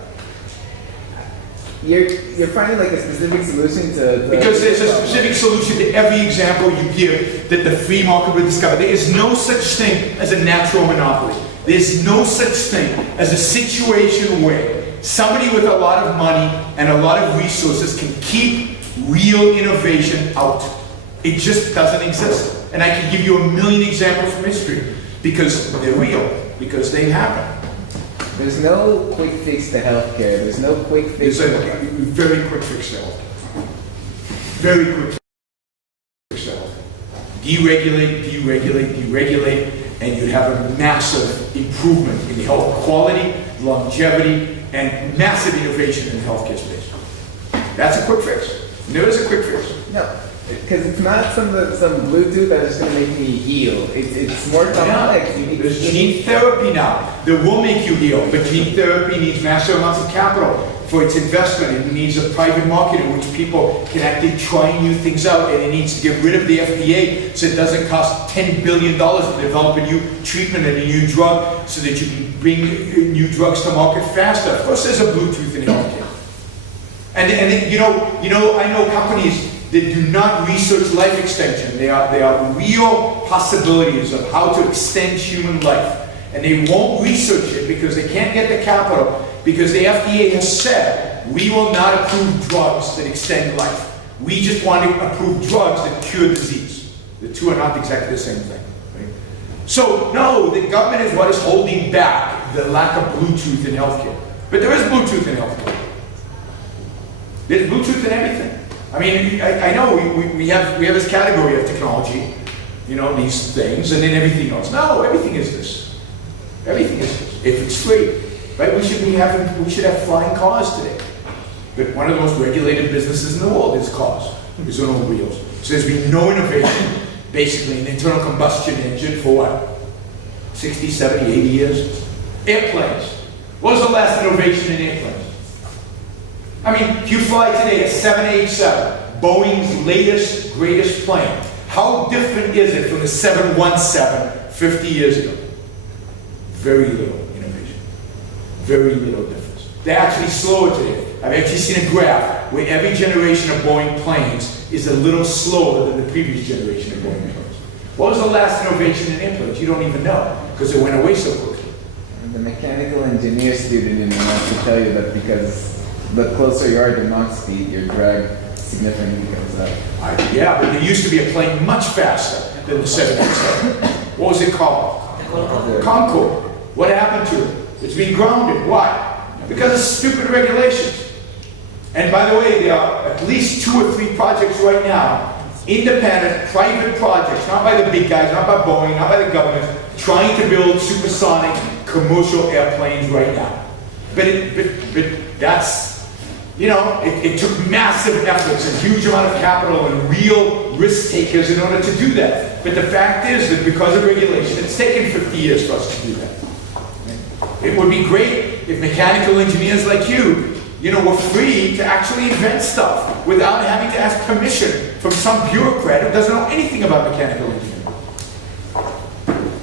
You're finding like a specific solution to... Because there's a specific solution to every example you give that the free market will discover. There is no such thing as a natural monopoly. There's no such thing as a situation where somebody with a lot of money and a lot of resources can keep real innovation out. It just doesn't exist. And I can give you a million examples from history because they're real, because they happen. There's no quick fix to healthcare. There's no quick fix. There's a very quick fix to healthcare. Very quick fix to healthcare. Deregulate, deregulate, deregulate, and you'd have a massive improvement in the health quality, longevity, and massive innovation in the healthcare space. That's a quick fix. There is a quick fix. No, because it's not some Bluetooth that is going to make me heal. It's more complex. There's gene therapy now that will make you heal, but gene therapy needs massive amounts of capital for its investment. It needs a private market in which people can actually try new things out, and it needs to get rid of the FDA so it doesn't cost $10 billion to develop a new treatment and a new drug so that you can bring new drugs to market faster. Of course, there's a Bluetooth in healthcare. And I know companies that do not research life extension. They are real possibilities of how to extend human life. And they won't research it because they can't get the capital, because the FDA has said, we will not approve drugs that extend life. We just want to approve drugs that cure disease. The two are not exactly the same thing. Right? So, no, the government is what is holding back the lack of Bluetooth in healthcare. But there is Bluetooth in healthcare. There's Bluetooth in everything. I mean, I know we have this category of technology, these things, and then everything else. No, everything is this. Everything is this. If it's free, right? We should have flying cars today. But one of the most regulated businesses in the world is cars. It's on wheels. So there's been no innovation, basically, in internal combustion engine for what? 60, 70, 80 years? Airplanes. What was the last innovation in airplanes? I mean, if you fly today a 787, Boeing's latest, greatest plane, how different is it from the 717 50 years ago? Very little innovation. Very little difference. They're actually slower today. I've actually seen a graph where every generation of Boeing planes is a little slower than the previous generation of Boeing planes. What was the last innovation in airplanes? You don't even know, because it went away so quickly. The mechanical engineer student in me wants to tell you that because the closer you are to Mach speed, your drag significantly goes up. Yeah, but there used to be a plane much faster than the 787. What was it called? Concorde. What happened to it? It's been grounded. Why? Because of stupid regulations. And by the way, there are at least 2 or 3 projects right now independent, private projects, not by the big guys, not by Boeing, not by the government, trying to build supersonic commercial airplanes right now. But that's, it took massive efforts and huge amount of capital and real risk takers in order to do that. But the fact is that because of regulation, it's taken 50 years for us to do that. It would be great if mechanical engineers like you, were free to actually invent stuff without having to ask permission from some bureaucrat who doesn't know anything about mechanical engineering.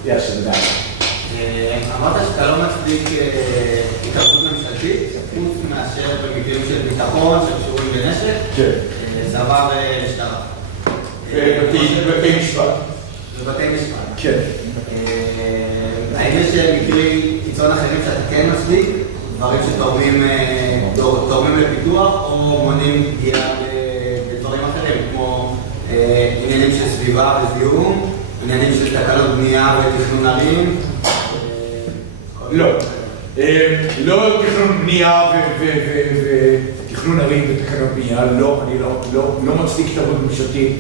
Yes, in the back. אמרת שאתה לא מצדיק התערבות ממשלתית, חוץ מאשר במקרים של ביטחון, שקשורים בנשק, זה עבר למשטרה. בבתי משפט. בבתי משפט. כן. האם יש מקרי קיצון אחרים שאתה כן מצדיק? דברים שתורמים לפיתוח או מונעים פגיעה בדברים אחרים, כמו עניינים של סביבה וזיהום, עניינים של תקלות בנייה ותכנון ערים? לא. לא תכנון בנייה ותכנון ערים ותקנות בנייה, לא, אני לא מצדיק התערבות ממשלתית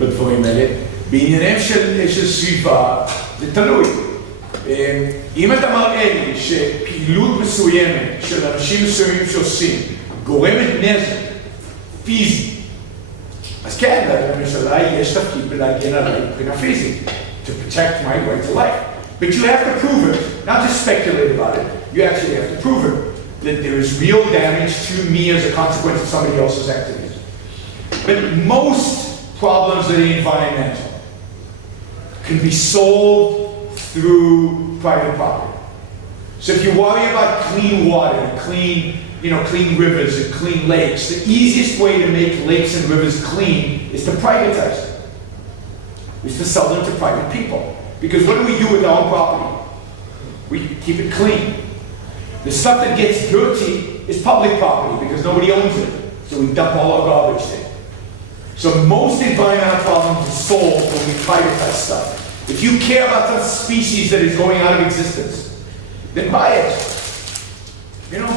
בדברים האלה. בעניינים של סביבה זה תלוי. אם אתה מראה לי שפעילות מסוימת של אנשים מסוימים שעושים גורמת נזק פיזי, אז כן, לממשלה יש תפקיד בלהגן עליי מבחינה פיזית, to protect my right to life. But you have to prove it, not just speculate about it, you actually have to prove it, that there is real damage to me as a consequence of somebody else's activities. But most problems that are environmental can be solved through private property. So if you worry about clean water, and clean rivers and clean lakes, the easiest way to make lakes and rivers clean is to privatize them. Is to sell them to private people. Because what do we do with our own property? We keep it clean. The stuff that gets dirty is public property because nobody owns it. So we dump all our garbage there. So most environmental problems are solved when we privatize stuff. If you care about the species that is going out of existence, then buy it.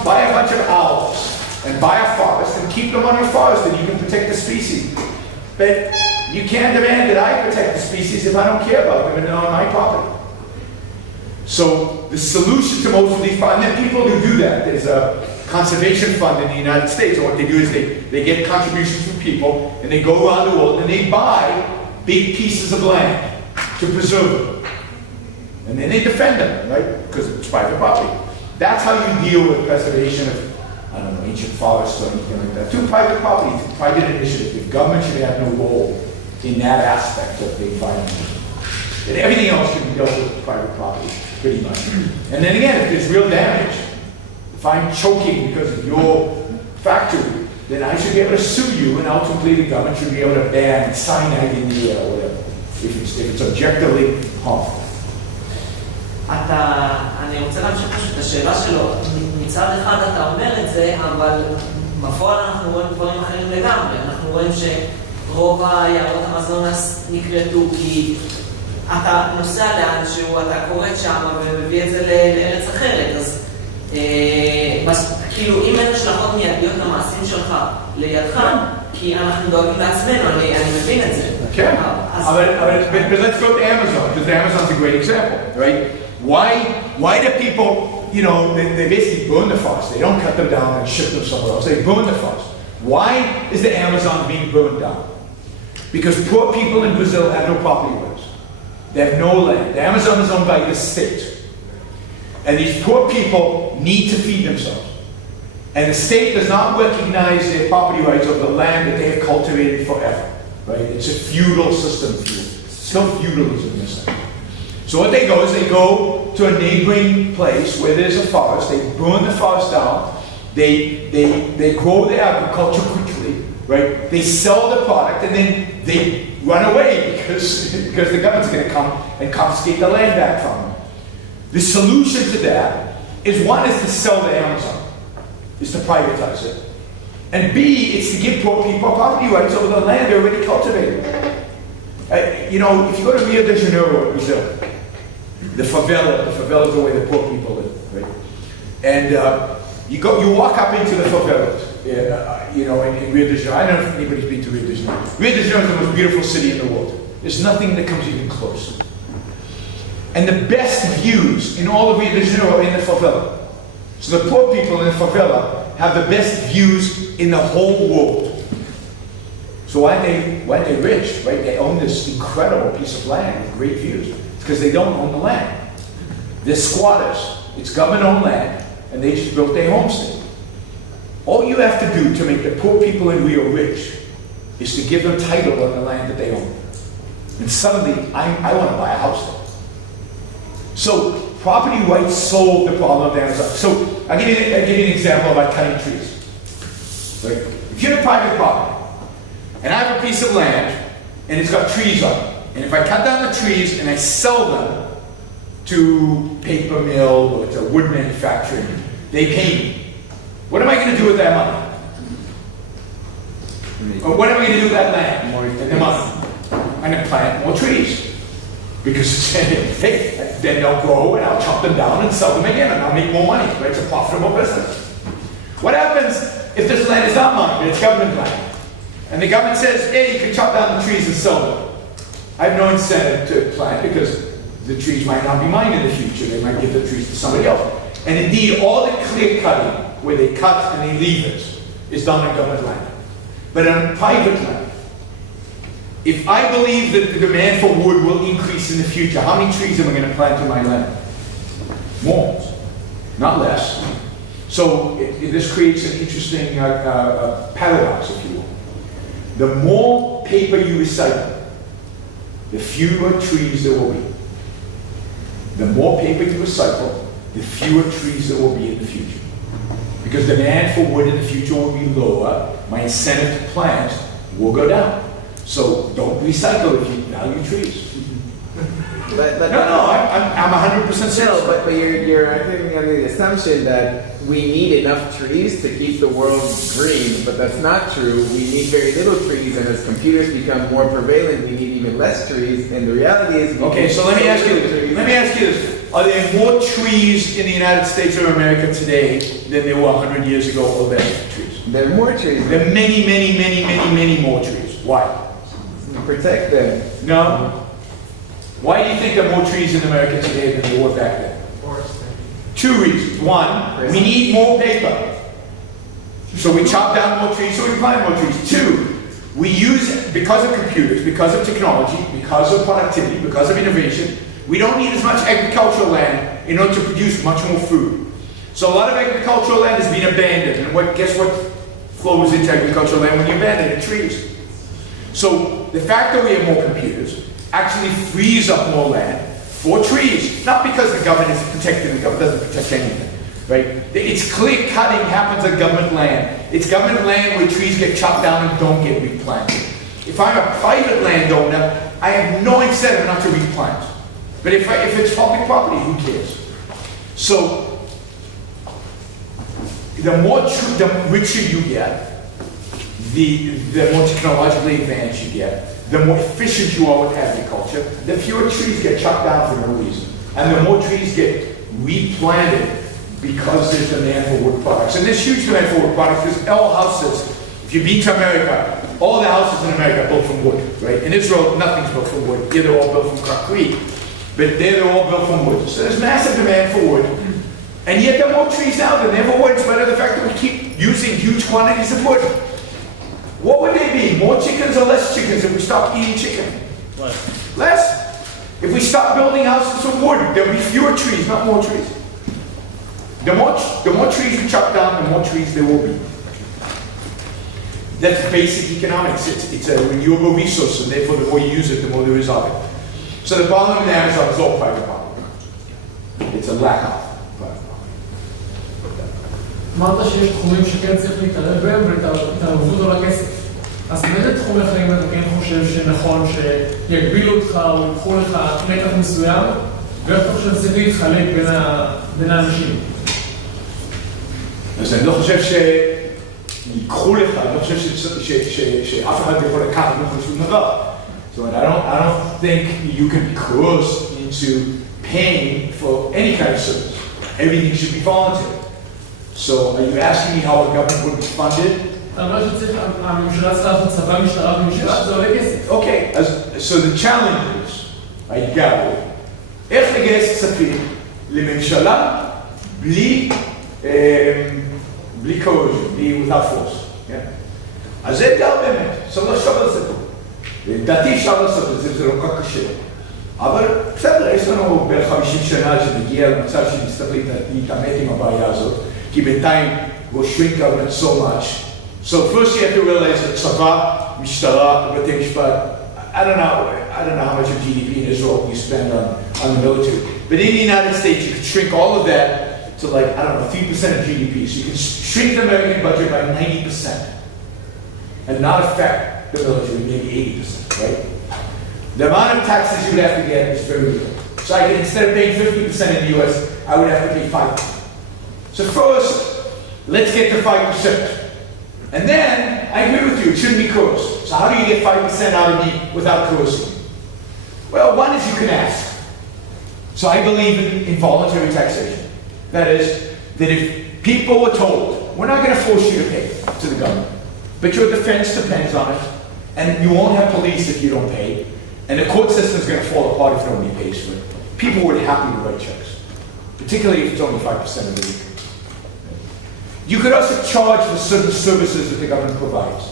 Buy a bunch of owls and buy a forest and keep them on your forest and you can protect the species. But you can't demand that I protect the species if I don't care about them and they're on my property. So the solution to most of these problems, and there are people who do that. There's a conservation fund in the United States, and what they do is they get contributions from people and they go around the world and they buy big pieces of land to preserve them. And then they defend them, right? Because it's private property. That's how you deal with preservation of, ancient forests or anything like that. Through private property, through private initiative. The government should have no role in that aspect of the environment. And everything else can be dealt with private property, pretty much. And then again, if there's real damage, if I'm choking because of your factory, then I should be able to sue you, and ultimately the government should be able to ban cyanide in the air or whatever, if it's objectively harmful. אני רוצה להמשיך פשוט את השאלה שלו. מצד אחד אתה אומר את זה, אבל בפועל אנחנו רואים דברים אחרים לגמרי. אנחנו רואים שרוב היערות המזונס נקלטו כי אתה נוסע לאן שהוא, אתה קוראת שם ומביא את זה לארץ אחרת. אז כאילו אם אין השלכות מיידיות למעשים שלך לידך, כי אנחנו דואגים לעצמנו, אני מבין את זה. Okay, but let's go to Amazon, because Amazon's a great example, right? Why do people, they basically burn the forest. They don't cut them down and ship them somewhere else. They burn the forest. Why is the Amazon being burned down? Because poor people in Brazil have no property rights. They have no land. The Amazon is owned by the state. And these poor people need to feed themselves. And the state does not recognize their property rights of the land that they have cultivated forever. Right? It's a feudal system. Still feudalism in a sense. So what they go is they go to a neighboring place where there's a forest. They burn the forest down. They grow the agriculture quickly. Right? They sell the product and then they run away because the government's going to come and confiscate the land back from them. The solution to that is, one is to sell to Amazon, is to privatize it. And B, it's to give poor people property rights over the land they're already cultivating. If you go to Rio de Janeiro, Brazil, the favelas are where the poor people live, right? And you walk up into the favelas. in Rio de Janeiro. I don't know if anybody's been to Rio de Janeiro. Rio de Janeiro is the most beautiful city in the world. There's nothing that comes even close. And the best views in all of Rio de Janeiro are in the favela. So the poor people in the favela have the best views in the whole world. So why are they rich, right? They own this incredible piece of land with great views. It's because they don't own the land. They're squatters. It's government-owned land, and they just built their homestead. All you have to do to make the poor people in Rio rich is to give them title on the land that they own. And suddenly, I want to buy a house there. So property rights solve the problem of Amazon. So I'll give you an example about cutting trees. Right? If you're in private property, and I have a piece of land, and it's got trees on it, and if I cut down the trees and I sell them to paper mill or to wood manufacturing, they pay me. What am I going to do with that money? Or what am I going to do with that land and the money? I'm going to plant more trees. Because hey, then they'll grow and I'll chop them down and sell them again and I'll make more money. Right? It's a profitable business. What happens if this land is not mine, but it's government land? And the government says, hey, you can chop down the trees and sell them. I have no incentive to plant because the trees might not be mine in the future. They might give the trees to somebody else. And indeed, all the clear cutting, where they cut and they leave it, is done on government land. But on private land, if I believe that the demand for wood will increase in the future, how many trees am I going to plant in my land? More, not less. So this creates an interesting paradox, if you will. The more paper you recycle, the fewer trees there will be. The more paper you recycle, the fewer trees there will be in the future. Because demand for wood in the future will be lower, my incentive to plant will go down. So don't recycle if you value trees. I'm 100% serious. No, but you're I think under the assumption that we need enough trees to keep the world green, but that's not true. We need very little trees, and as computers become more prevalent, we need even less trees. And the reality is, okay. So let me ask you this: are there more trees in the United States of America today than there were 100 years ago, or less trees? There are more trees. There are many more trees. Why? Protect them. No. Why do you think there are more trees in America today than there were back then? Two reasons. One, we need more paper. So we chop down more trees, so we plant more trees. Two, we use, because of computers, because of technology, because of productivity, because of innovation, we don't need as much agricultural land in order to produce much more food. So a lot of agricultural land has been abandoned. And guess what flows into agricultural land when you abandon it? Trees. So the fact that we have more computers actually frees up more land for trees. Not because the government is protecting the government, doesn't protect anything, right? It's clear cutting happens on government land. It's government land where trees get chopped down and don't get replanted. If I'm a private landowner, I have no incentive not to replant. But if it's public property, who cares? So the richer you get, the more technologically advanced you get, the more efficient you are with agriculture, the fewer trees get chopped down for no reason. And the more trees get replanted because there's demand for wood products. And there's huge demand for wood products because all houses, if you've been to America, all the houses in America are built from wood, right? In Israel, nothing's built from wood. Here they're all built from concrete. But there they're all built from wood. So there's massive demand for wood. And yet there are more trees now than ever were, in spite of the fact that we keep using huge quantities of wood. What would they be? More chickens or less chickens if we stop eating chicken? Less. If we stop building houses from wood, there'll be fewer trees, not more trees. The more trees we chop down, the more trees there will be. That's basic economics. It's a renewable resource, and therefore the more you use it, the more there is of it. So the problem in Amazon is all private property. It's a lack of private property. אמרת שיש תחומים שכן צריך להתערב בהם והתערבות על הכסף. אז באיזה תחומי חיים אתה כן חושב שנכון שיגבילו אותך או יקחו לך נתח מסוים, ואיך אתה חושב שצריך להתחלק בין האנשים? אז אני לא חושב שיקחו לך, אני לא חושב שאף אחד יכול לקחת ממך שום דבר. So I don't think you can be coerced into paying for any kind of service. Everything should be voluntary. So are you asking me how a government would be funded? אתה אומר שצריך, הממשלה צריכה לעשות צבא, משטרה ומשפט, זה עולה כסף. Okay, so the challenge is, האתגר הוא, איך לגייס כספים לממשלה בלי coercion, בלי without force. אז זה אתגר באמת, צריך לחשוב על זה פה. לדעתי אפשר לעשות את זה, זה לא כל כך קשה. אבל בסדר, יש לנו בערך 50 שנה שנגיע למצב שנצטרך להתעמת עם הבעיה הזאת, כי בינתיים we'll shrink government so much. So first you have to realize that צבא, משטרה, בתי משפט, I don't know how much of GDP in Israel you spend on the military. But in the United States you could shrink all of that to like, I don't know, 3% of GDP. So you can shrink the American budget by 90% and not affect the military, maybe 80%, right? The amount of taxes you would have to get is very little. So I can, instead of paying 50% in the US, I would have to pay 5%. So first, let's get to 5%. And then, I agree with you, it shouldn't be coerced. So how do you get 5% out of me without coercing? Well, one is you can ask. So I believe in voluntary taxation. That is, that if people were told, we're not going to force you to pay to the government, but your defense depends on it, and you won't have police if you don't pay, and the court system is going to fall apart if nobody pays for it. People would happily write checks, particularly if it's only 5% of the income. You could also charge for certain services that the government provides.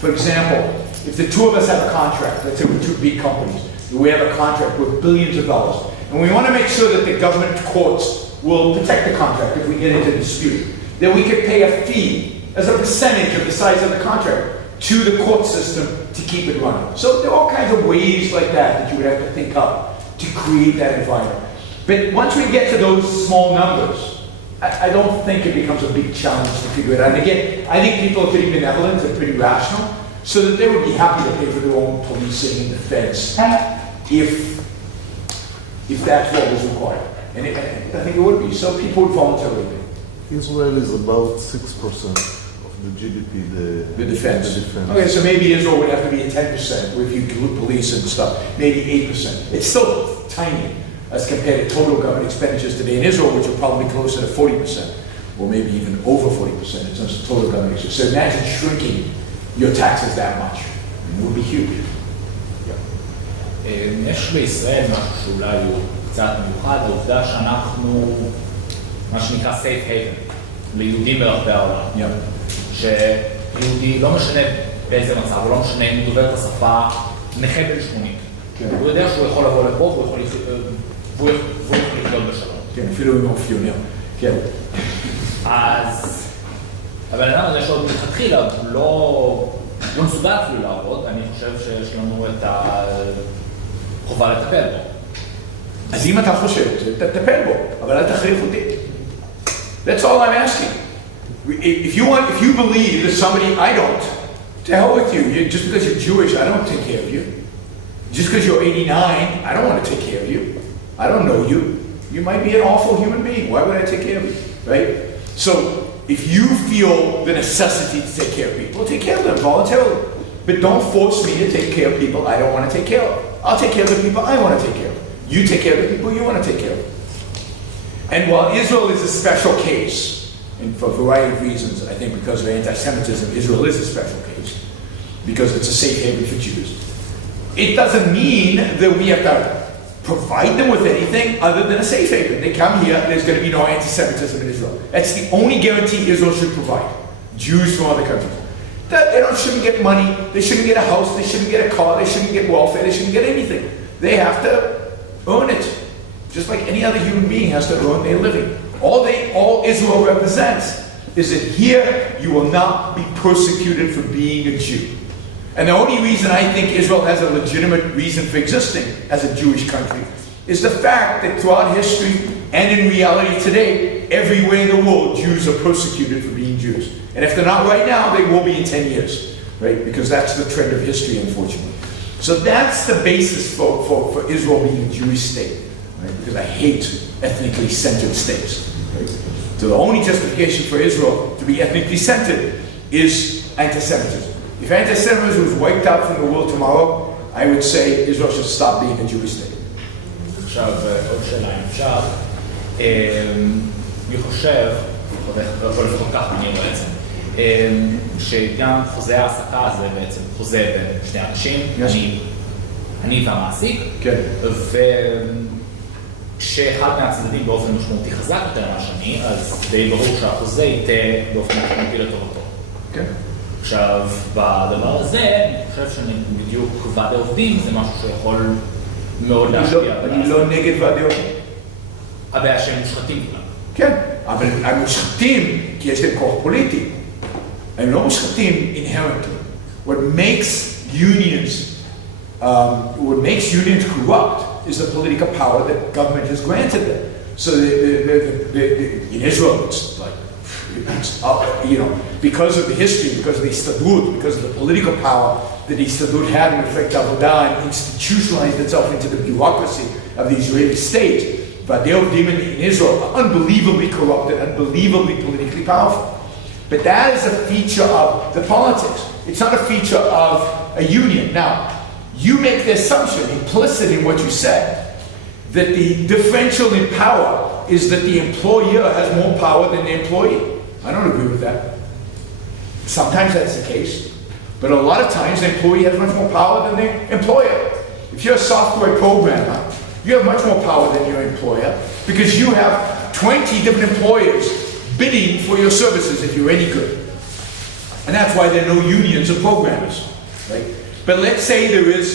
For example, if the two of us have a contract, let's say we're two big companies, we have a contract worth billions of dollars, and we want to make sure that the government courts will protect the contract if we get into a dispute, then we could pay a fee as a percentage of the size of the contract to the court system to keep it running. So there are all kinds of ways like that that you would have to think up to create that environment. But once we get to those small numbers, I don't think it becomes a big challenge to figure it out. And again, I think people are pretty benevolent and pretty rational, so that they would be happy to pay for their own policing and defense if that's what was required. And I think it would be. So people would voluntarily pay. Israel is about 6% of the GDP, the defense. Okay, so maybe Israel would have to be at 10% if you include police and stuff. Maybe 8%. It's still tiny as compared to total government expenditures today in Israel, which are probably closer to 40%, or maybe even over 40% in terms of total government expenditures. So imagine shrinking your taxes that much. It would be huge. יש בישראל משהו שאולי הוא קצת מיוחד, העובדה שאנחנו, מה שנקרא safe haven, ליהודים ברחבי העולם. שיהודי, לא משנה באיזה מצב, הוא לא משנה אם הוא דובר את השפה, נכה בן 80. הוא יודע שהוא יכול לבוא לפה, והוא יכול לחיות בשלום. כן, אפילו אם הוא אופיונר. כן. אז, אבל האדם הזה שעוד מלכתחילה, הוא לא מסוגל אפילו לעבוד, אני חושב שיש לנו את החובה לטפל בו. אז אם אתה חושב, תטפל בו, אבל אל תחריף אותי. That's all I'm asking. If you believe that somebody, I don't, to hell with you. Just because you're Jewish, I don't take care of you. Just because you're 89, I don't want to take care of you. I don't know you. You might be an awful human being. Why would I take care of you? Right? So, if you feel the necessity to take care of people, take care of them voluntarily. But don't force me to take care of people I don't want to take care of. I'll take care of the people I want to take care of. You take care of the people you want to take care of. And while Israel is a special case, and for a variety of reasons, I think because of anti-Semitism, Israel is a special case, because it's a safe haven for Jews. It doesn't mean that we have to provide them with anything other than a safe haven. They come here, there's going to be no anti-Semitism in Israel. That's the only guarantee Israel should provide. Jews from other countries. They shouldn't get money, they shouldn't get a house, they shouldn't get a car, they shouldn't get welfare, they shouldn't get anything. They have to earn it. Just like any other human being has to earn their living. All Israel represents is that here you will not be persecuted for being a Jew. And the only reason I think Israel has a legitimate reason for existing as a Jewish country is the fact that throughout history and in reality today, everywhere in the world, Jews are persecuted for being Jews. And if they're not right now, they will be in 10 years, right? Because that's the trend of history, unfortunately. So that's the basis for Israel being a Jewish state, right? Because I hate ethnically centered states, right? So the only justification for Israel to be ethnically centered is anti-Semitism. If anti-Semitism was wiped out from the world tomorrow, I would say Israel should stop being a Jewish state. עכשיו, עוד שאלה אם אפשר. אני חושב או לפחות כך אני רואה את זה. שגם חוזה העסקה זה בעצם חוזה בין שני אנשים, אני והמעסיק, וכשאחד מהצדדים באופן משמעותי חזק יותר מהשני, אז די ברור שהחוזה ייתה באופן משמעותי לטובתו. עכשיו, בדבר הזה, אני חושב שבדיוק ועדי עובדים זה משהו שיכול מאוד להשפיע. אני לא נגד ועדי עובדים. הבעיה שהם מושחתים כולם. כן, אבל הם מושחתים כי יש להם כוח פוליטי. הם לא מושחתים inherently. What makes unions corrupt is the political power that government has granted them. So in Israel, it's like, because of the history, because of the Histadrut, because of the political power that the Histadrut had in effect Avodah and institutionalized itself into the bureaucracy of the Israeli state, but the Odim in Israel are unbelievably corrupted, unbelievably politically powerful. But that is a feature of the politics. It's not a feature of a union. Now, you make the assumption, implicit in what you said, that the differential in power is that the employer has more power than the employee. I don't agree with that. Sometimes that's the case, but a lot of times the employee has much more power than the employer. If you're a software programmer, you have much more power than your employer because you have 20 different employers bidding for your services if you're any good. And that's why there are no unions of programmers, right? But let's say there is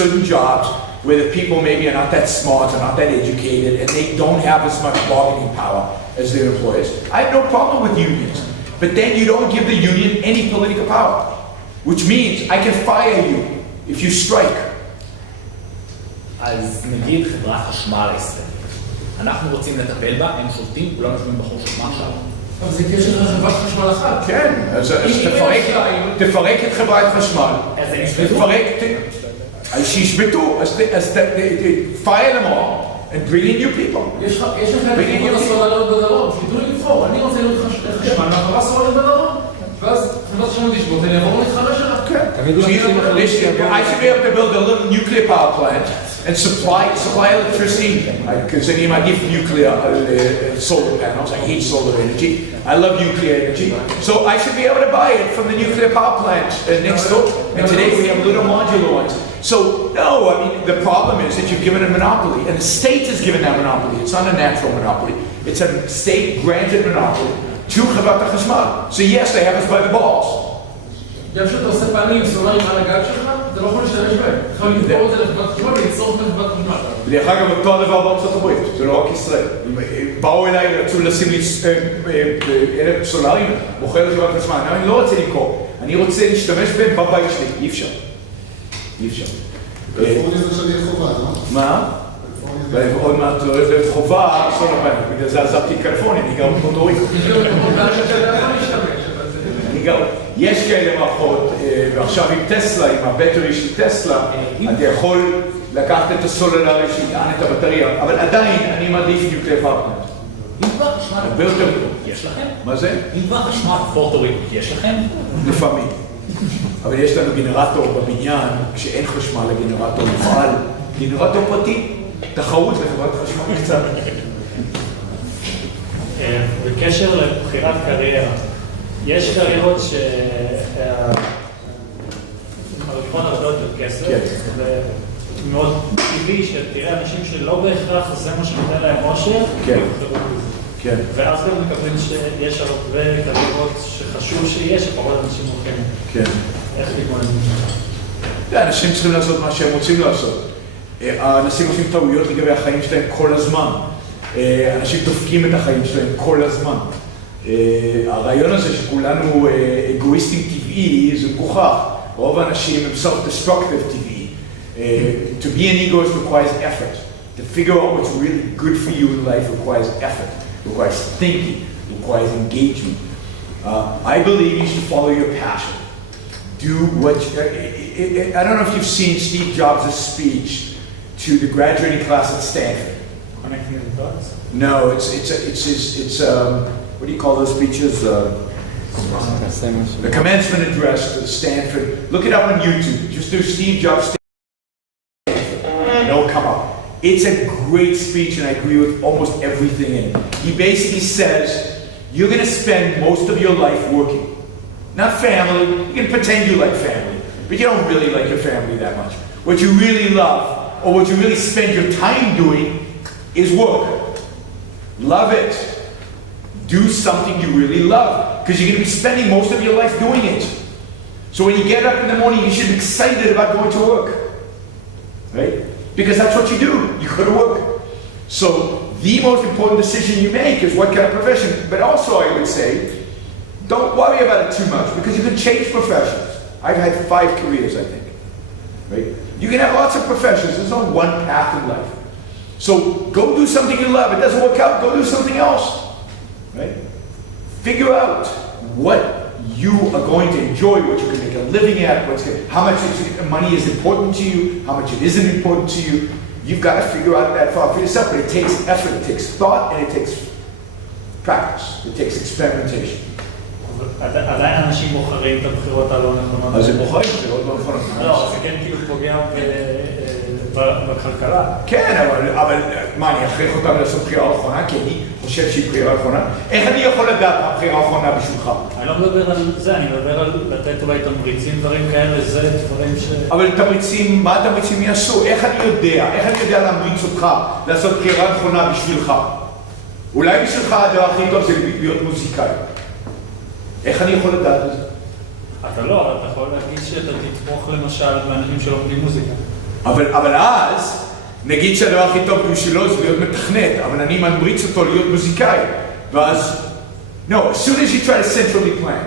certain jobs where the people maybe are not that smart or not that educated and they don't have as much bargaining power as their employers. I have no problem with unions. But then you don't give the union any political power, which means I can fire you if you strike. אז נגיד חברת חשמל הישראלית. אנחנו רוצים לטפל בה, הם שולטים, כולם יושבים בחור של מה שם. אבל זה קשר לחברת חשמל אחת. כן, אז תפרק את חברת חשמל. אז הם ישבטו? אז שישבטו, אז fire them all and bring in new people. יש לכם חברות הסולריות בדרום, שתדעו לי לבחור, אני רוצה להיות חשמל, החברה סולרית בדרום, ואז חברת חשמל תשבות, אני אעבור להתחרה שלה. כן. I should be able to build a little nuclear power plant and supply electricity, because I need nuclear solar panels. I hate solar energy. I love nuclear energy. So I should be able to buy it from the nuclear power plant next door. And today we have little modular ones. So no, I mean, the problem is that you've given a monopoly, and the state has given that monopoly. It's not a natural monopoly. It's a state-granted monopoly to Chavata Chashmal. So yes, they have us by the balls. גם כשאתה עושה פאנלים סולריים על הגג שלך, אתה לא יכול להשתמש בהם. אתה יכול למכור את זה לחברת חשמל וליצור את חברת חשמל. דרך אגב, אותו הדבר בארצות הברית, זה לא רק ישראל. באו אליי ורצו לשים לי אלף סולריים, מוכר לחברת חשמל. אני לא רוצה למכור, אני רוצה להשתמש בהם בבית שלי. אי אפשר. אי אפשר. קליפורניה זה שאני אהיה חובה, לא? מה? עוד מעט לא הולך להיות חובה, בגלל זה עזבתי את קליפורניה, אני גר בפורטו ריקו. יש כאלה מערכות, ועכשיו עם טסלה, עם הבטרי של טסלה, אתה יכול לקחת את הסולולרי שיטען את הבטריה, אבל עדיין אני מעדיף nuclear power plant. אם כבר חשמל הרבה יותר טוב. יש לכם? מה זה? אם כבר חשמל פורטו ריקו, יש לכם? לפעמים. אבל יש לנו גנרטור בבניין, כשאין חשמל לגנרטור מפעל, גנרטור פרטי, תחרות לחברת חשמל קצת. בקשר לבחירת קריירה, יש קריירות שמרוויחות הרבה יותר כסף, ומאוד טבעי שתראה אנשים שלא בהכרח זה מה שנותן להם עושר, ואז גם מקבלים שיש הרבה קריירות שחשוב שיש, שפחות אנשים הולכים. איך להתמודד עם זה? אנשים צריכים לעשות מה שהם רוצים לעשות. האנשים עושים טעויות לגבי החיים שלהם כל הזמן. אנשים דופקים את החיים שלהם כל הזמן. הרעיון הזה שכולנו אגואיסטים טבעי זה מגוחך. רוב האנשים הם self-destructive טבעי. To be an egoist requires effort. To figure out what's really good for you in life requires effort, requires thinking, requires engagement. I believe you should follow your passion. Do what I don't know if you've seen Steve Jobs' speech to the graduating class at Stanford. Connecting the dots? No, it's what do you call those speeches? The commencement address to Stanford. Look it up on YouTube. Just do Steve Jobs Stanford, and it'll come up. It's a great speech, and I agree with almost everything in it. He basically says you're going to spend most of your life working. Not family, you can pretend you like family, but you don't really like your family that much. What you really love, or what you really spend your time doing, is work. Love it. Do something you really love, because you're going to be spending most of your life doing it. So when you get up in the morning, you should be excited about going to work. Right? Because that's what you do. You go to work. So the most important decision you make is what kind of profession. But also I would say, don't worry about it too much, because you can change professions. I've had 5 careers, I think. Right? You can have lots of professions. There's no one path in life. So go do something you love. It doesn't work out, go do something else. Right? Figure out what you are going to enjoy, what you can make a living at, how much money is important to you, how much it isn't important to you. You've got to figure out that for yourself, but it takes effort, it takes thought, and it takes practice. It takes experimentation. עדיין אנשים בוחרים את הבחירות הלא נכונות. אז הם בוחרים בחירות לא נכונות. לא, זה כן כאילו פוגע בכלכלה. כן, אבל מה, אני אכריח אותם לעשות בחירה נכונה? כי אני חושב שהיא בחירה נכונה? איך אני יכול לדעת מה הבחירה נכונה בשבילך? אני לא מדבר על זה, אני מדבר על לתת אולי תמריצים, דברים כאלה, זה דברים ש... אבל תמריצים, מה התמריצים יעשו? איך אני יודע להמריץ אותך לעשות בחירה נכונה בשבילך? אולי בשבילך הדבר הכי טוב זה להיות מוזיקאי. איך אני יכול לדעת את זה? אתה לא, אתה יכול להגיד שאתה תתמוך למשל באנשים שלומדים מוזיקה. אבל אז, נגיד שהדבר הכי טוב בשבילו זה להיות מתכנת, אבל אני ממריץ אותו להיות מוזיקאי. ואז, no, as soon as you try to centrally plan,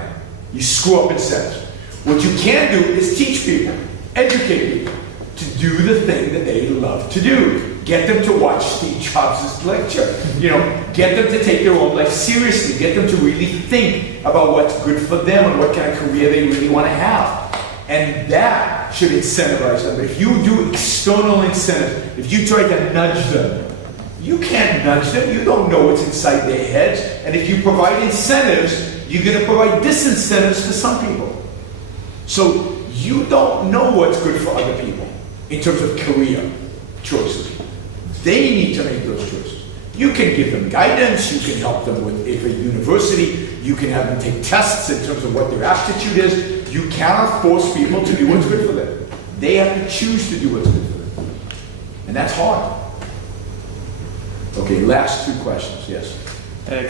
you screw up incentives. What you can do is teach people, educate people, to do the thing that they love to do. Get them to watch Steve Jobs' lecture. You know, get them to take their own life seriously. Get them to really think about what's good for them and what kind of career they really want to have. And that should incentivize them. But if you do external incentives, if you try to nudge them, you can't nudge them. You don't know what's inside their heads. And if you provide incentives, you're going to provide disincentives for some people. So you don't know what's good for other people in terms of career choices. They need to make those choices. You can give them guidance, you can help them with a university, you can have them take tests in terms of what their aptitude is. You cannot force people to do what's good for them. They have to choose to do what's good for them. And that's hard. Okay, last 2 questions, yes.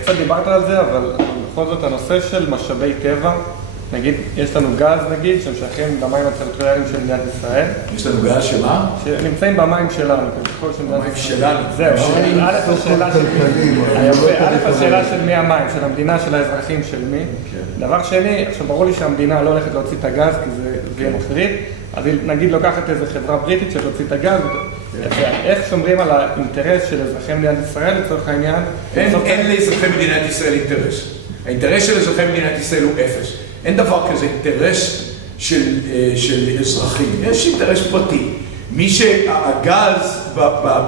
קצת דיברת על זה, אבל בכל זאת הנושא של משאבי טבע, נגיד, יש לנו גז נגיד, שהם שייכים למים הטריטוריאליים של מדינת ישראל. יש לנו גז שמה? שנמצאים במים שלנו, ככל של מדינת ישראל. זהו, השאלה של מי המים, של המדינה, של האזרחים, של מי. דבר שני, עכשיו ברור לי שהמדינה לא הולכת להוציא את הגז, כי זה יהיה מפריד, אז נגיד לוקחת איזו חברה בריטית שתוציא את הגז, איך שומרים על האינטרס של אזרחי מדינת ישראל לצורך העניין? אין לאזרחי מדינת ישראל אינטרס. האינטרס של אזרחי מדינת ישראל הוא 0. אין דבר כזה אינטרס של אזרחים, יש אינטרס פרטי. מי שהגז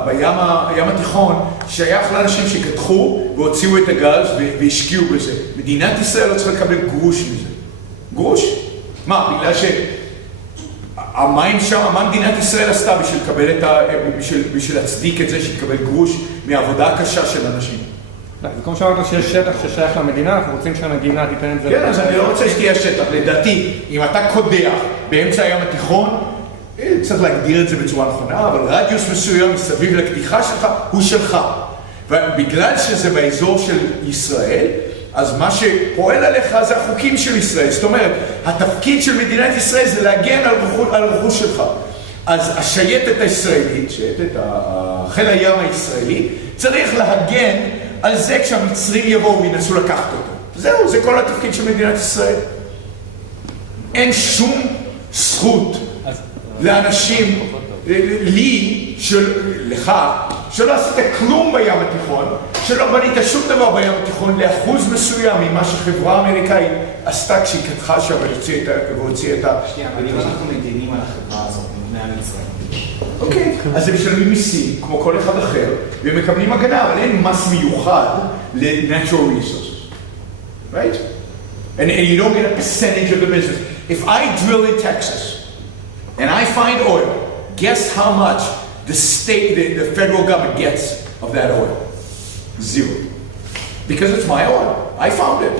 בים התיכון שייך לאנשים שקדחו והוציאו את הגז והשקיעו בזה. מדינת ישראל לא צריכה לקבל גרוש מזה. גרוש? מה, בגלל שהמים שם, מה מדינת ישראל עשתה בשביל להצדיק את זה שתקבל גרוש מהעבודה הקשה של אנשים? זה כמו שאמרת שיש שטח ששייך למדינה, אנחנו רוצים שהמדינה תיתן את זה. כן, אז אני לא רוצה שתהיה שטח. לדעתי, אם אתה קודח באמצע הים התיכון, צריך להגדיר את זה בצורה נכונה, אבל רדיוס מסוים מסביב לקדיחה שלך הוא שלך. ובגלל שזה באזור של ישראל, אז מה שפועל עליך זה החוקים של ישראל. זאת אומרת, התפקיד של מדינת ישראל זה להגן על רכוש שלך. אז השייטת הישראלית, חיל הים הישראלי, צריך להגן על זה כשהמצרים יבואו וינסו לקחת אותו. זהו, זה כל התפקיד של מדינת ישראל. אין שום זכות לאנשים, לך, שלא עשית כלום בים התיכון, שלא בנית שום דבר בים התיכון לאחוז מסוים ממה שחברה אמריקאית עשתה כשהיא קדחה שם והוציאה את ה... שנייה, אבל אם אנחנו מדינים על החברה הזאת, מבני המצרים. אוקיי, אז הם משלמים מיסים כמו כל אחד אחר, והם מקבלים הגנה, אבל אין מס מיוחד ל-natural resources. Right? And you don't get a percentage of the business. If I drill in Texas, and I find oil, guess how much the federal government gets of that oil? 0. Because it's my oil. I found it.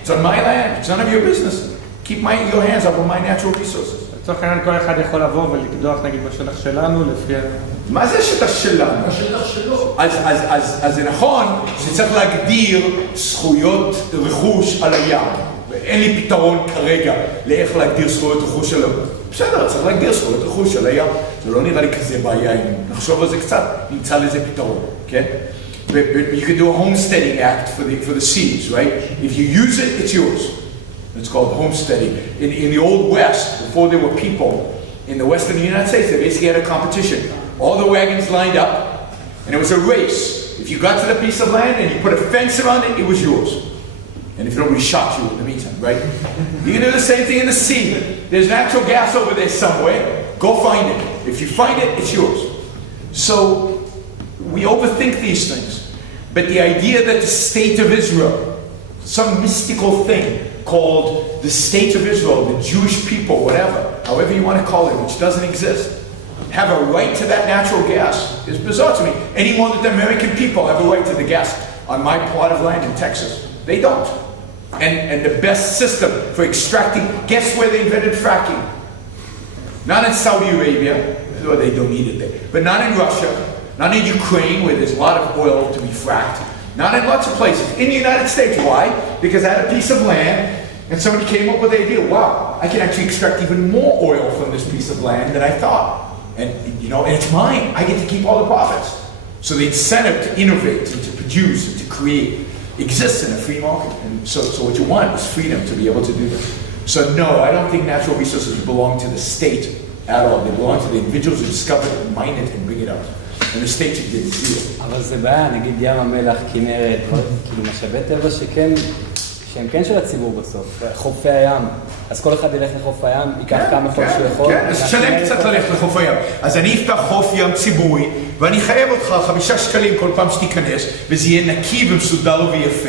It's on my land. It's none of your business. Keep your hands up on my natural resources. לצורך העניין כל אחד יכול לבוא ולקדוח נגיד בשטח שלנו לפי... מה זה השטח שלנו? השטח שלו. אז זה נכון שצריך להגדיר זכויות רכוש על הים. אין לי פתרון כרגע לאיך להגדיר זכויות רכוש על הים. בסדר, צריך להגדיר זכויות רכוש על הים. זה לא נראה לי כזה בעיה, אם נחשוב על זה קצת, נמצא לזה פתרון, כן? But you can do a homesteading act for the seas, right? If you use it, it's yours. It's called homesteading. In the Old West, before there were people in the western United States, they basically had a competition. All the wagons lined up, and it was a race. If you got to the piece of land and you put a fence around it, it was yours. And if nobody shot you in the meantime, right? You can do the same thing in the sea. There's natural gas over there somewhere. Go find it. If you find it, it's yours. So we overthink these things. But the idea that the state of Israel, some mystical thing called the state of Israel, the Jewish people, whatever, however you want to call it, which doesn't exist, have a right to that natural gas is bizarre to me. Any more than the American people have a right to the gas on my plot of land in Texas. They don't. And the best system for extracting, guess where they invented fracking? Not in Saudi Arabia, or they don't need it there, but not in Russia, not in Ukraine, where there's a lot of oil to be fracked, not in lots of places. In the United States, why? Because I had a piece of land, and somebody came up with the idea, wow, I can actually extract even more oil from this piece of land than I thought. And, you know, and it's mine. I get to keep all the profits. So the incentive to innovate and to produce and to create exists in a free market. And so what you want is freedom to be able to do that. So no, I don't think natural resources belong to the state at all. They belong to the individuals who discover it, mine it, and bring it up. And the state should give it zero. אבל זה בעיה, נגיד ים המלח, כנרת, כאילו משאבי טבע שהם כן של הציבור בסוף, חופי הים. אז כל אחד ילך לחוף הים, ייקח כמה חוף שהוא יכול. כן, אז תשלם קצת ללכת לחוף הים. אז אני אפתח חוף ים ציבורי, ואני אחייב אותך 5 שקלים כל פעם שתיכנס, וזה יהיה נקי ומסודר ויפה,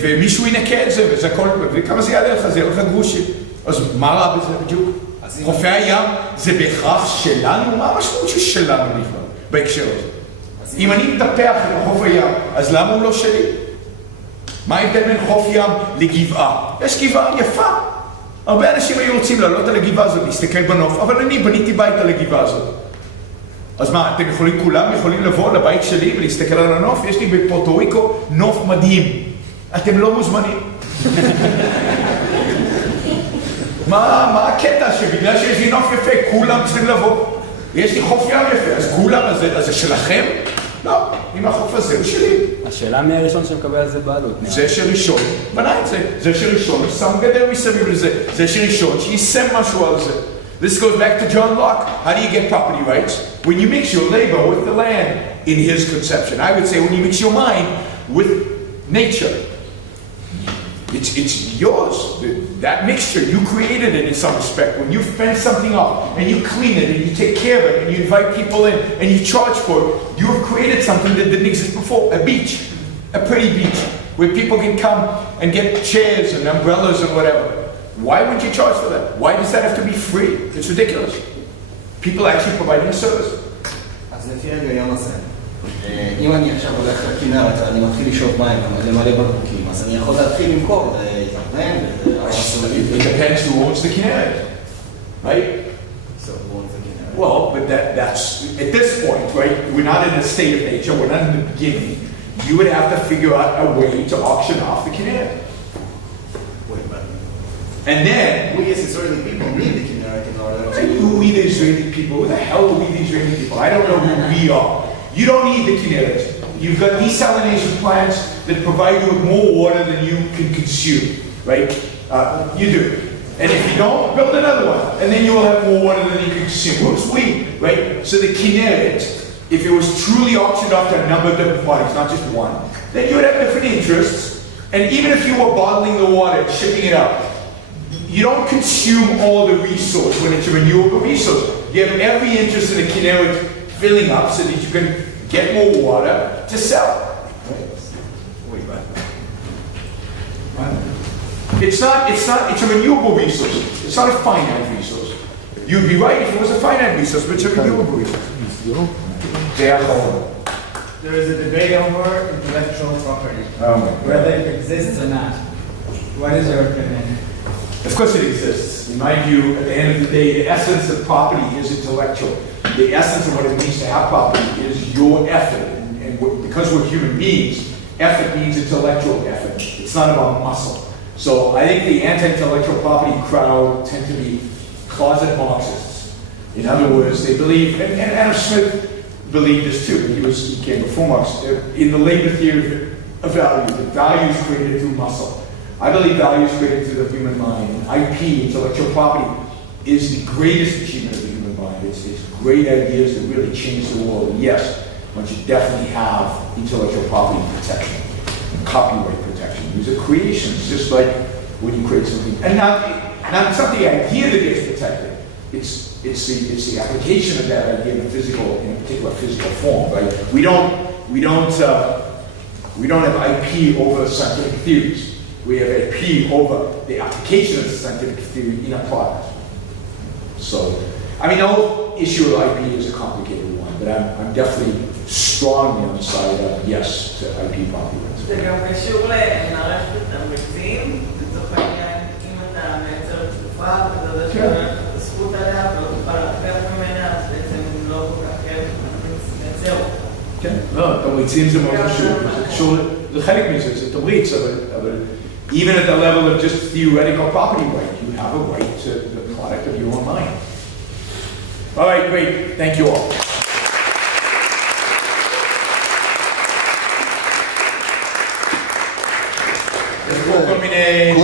ומישהו ינקה את זה, וזה הכל, וכמה זה יעלה לך? זה יעלה לך גרושים. אז מה רע בזה בדיוק? חופי הים זה בהכרח שלנו? מה המשמעות שלנו בכלל, בהקשר הזה? אם אני מטפח את חוף הים, אז למה הוא לא שלי? מה ההבדל בין חוף ים לגבעה? יש גבעה יפה. הרבה אנשים היו רוצים לעלות על הגבעה הזאת, להסתכל בנוף, אבל אני בניתי בית על הגבעה הזאת. אז מה, אתם יכולים, כולם יכולים לבוא לבית שלי ולהסתכל על הנוף? יש לי בפורטו ריקו נוף מדהים. אתם לא מוזמנים. מה הקטע שבגלל שיש לי נוף יפה, כולם צריכים לבוא? יש לי חוף ים יפה, אז כולם, אז זה שלכם? לא, אם החוף הזה הוא שלי. השאלה מי הראשון שמקבל על זה בעלות? זה שראשון בנה את זה. זה שראשון שם גדר מסביב לזה. זה שראשון שיישם משהו על זה. This goes back to John Locke. How do you get property rights? When you mix your labor with the land in his conception. I would say when you mix your mind with nature. It's yours. That mixture, you created it in some respect. When you fence something up and you clean it and you take care of it and you invite people in and you charge for it, you have created something that didn't exist before. A beach, a pretty beach, where people can come and get chairs and umbrellas and whatever. Why would you charge for that? Why does that have to be free? It's ridiculous. People actually providing a service. אז לפי ההיגיון הזה, אם אני עכשיו הולך לכנרת ואני מתחיל לשאוב מים למלא בקבוקים, אז אני יכול להתחיל למכור ירדן It depends who owns the Kinneret, right? So who owns the Kinneret? Well, but that's, at this point, right, we're not in a state of nature, we're not in the beginning. You would have to figure out a way to auction off the Kinneret. And then, we as Israeli people need the Kinneret in order to... Who we the Israeli people? Who the hell are we the Israeli people? I don't know who we are. You don't need the Kinneret. You've got desalination plants that provide you with more water than you can consume, right? You do. And if you don't, build another one. And then you will have more water than you can consume. Who's we, right? So the Kinneret, if it was truly auctioned off to a number of different parties, not just one, then you would have different interests. And even if you were bottling the water and shipping it out, you don't consume all the resource when it's a renewable resource. You have every interest in the Kinneret filling up so that you can get more water to sell. It's a renewable resource. It's not a finite resource. You'd be right if it was a finite resource, but it's a renewable resource. They are all. there is a debate over intellectual property, whether it exists or not. What is your opinion? Of course it exists. In my view, at the end of the day, the essence of property is intellectual. The essence of what it means to have property is your effort. And because we're human beings, effort means intellectual effort. It's not about muscle. So I think the anti-intellectual property crowd tend to be closet Marxists. In other words, they believe, and Adam Smith believed this too, he came before Marx, in the labor theory of value, that value is created through muscle. I believe value is created through the human mind. And IP, intellectual property, is the greatest achievement of the human mind. It's great ideas that really change the world. And yes, one should definitely have intellectual property protection, copyright protection. These are creations, just like when you create something. And not it's not the idea that gets protected. It's the application of that idea in a particular physical form, right? We don't have IP over scientific theories. We have IP over the application of the scientific theory in a product. So, I mean, the whole issue of IP is a complicated one, but I'm definitely strongly on the side of yes to IP property rights. זה גם קשור למערכת התמריצים, לצורך העניין, אם אתה מייצר תקופה, אתה יודע שאתה זכות עליה, ולא תוכל להרוויח ממנה, אז בעצם לא כל כך מייצר. כן, לא, תמריצים זה מאוד חשוב, זה קשור, זה חלק מזה, זה תמריץ, אבל even at the level of just theoretical property right, you have a right to the product of your own mind. All right, great. Thank you all. כל מיני...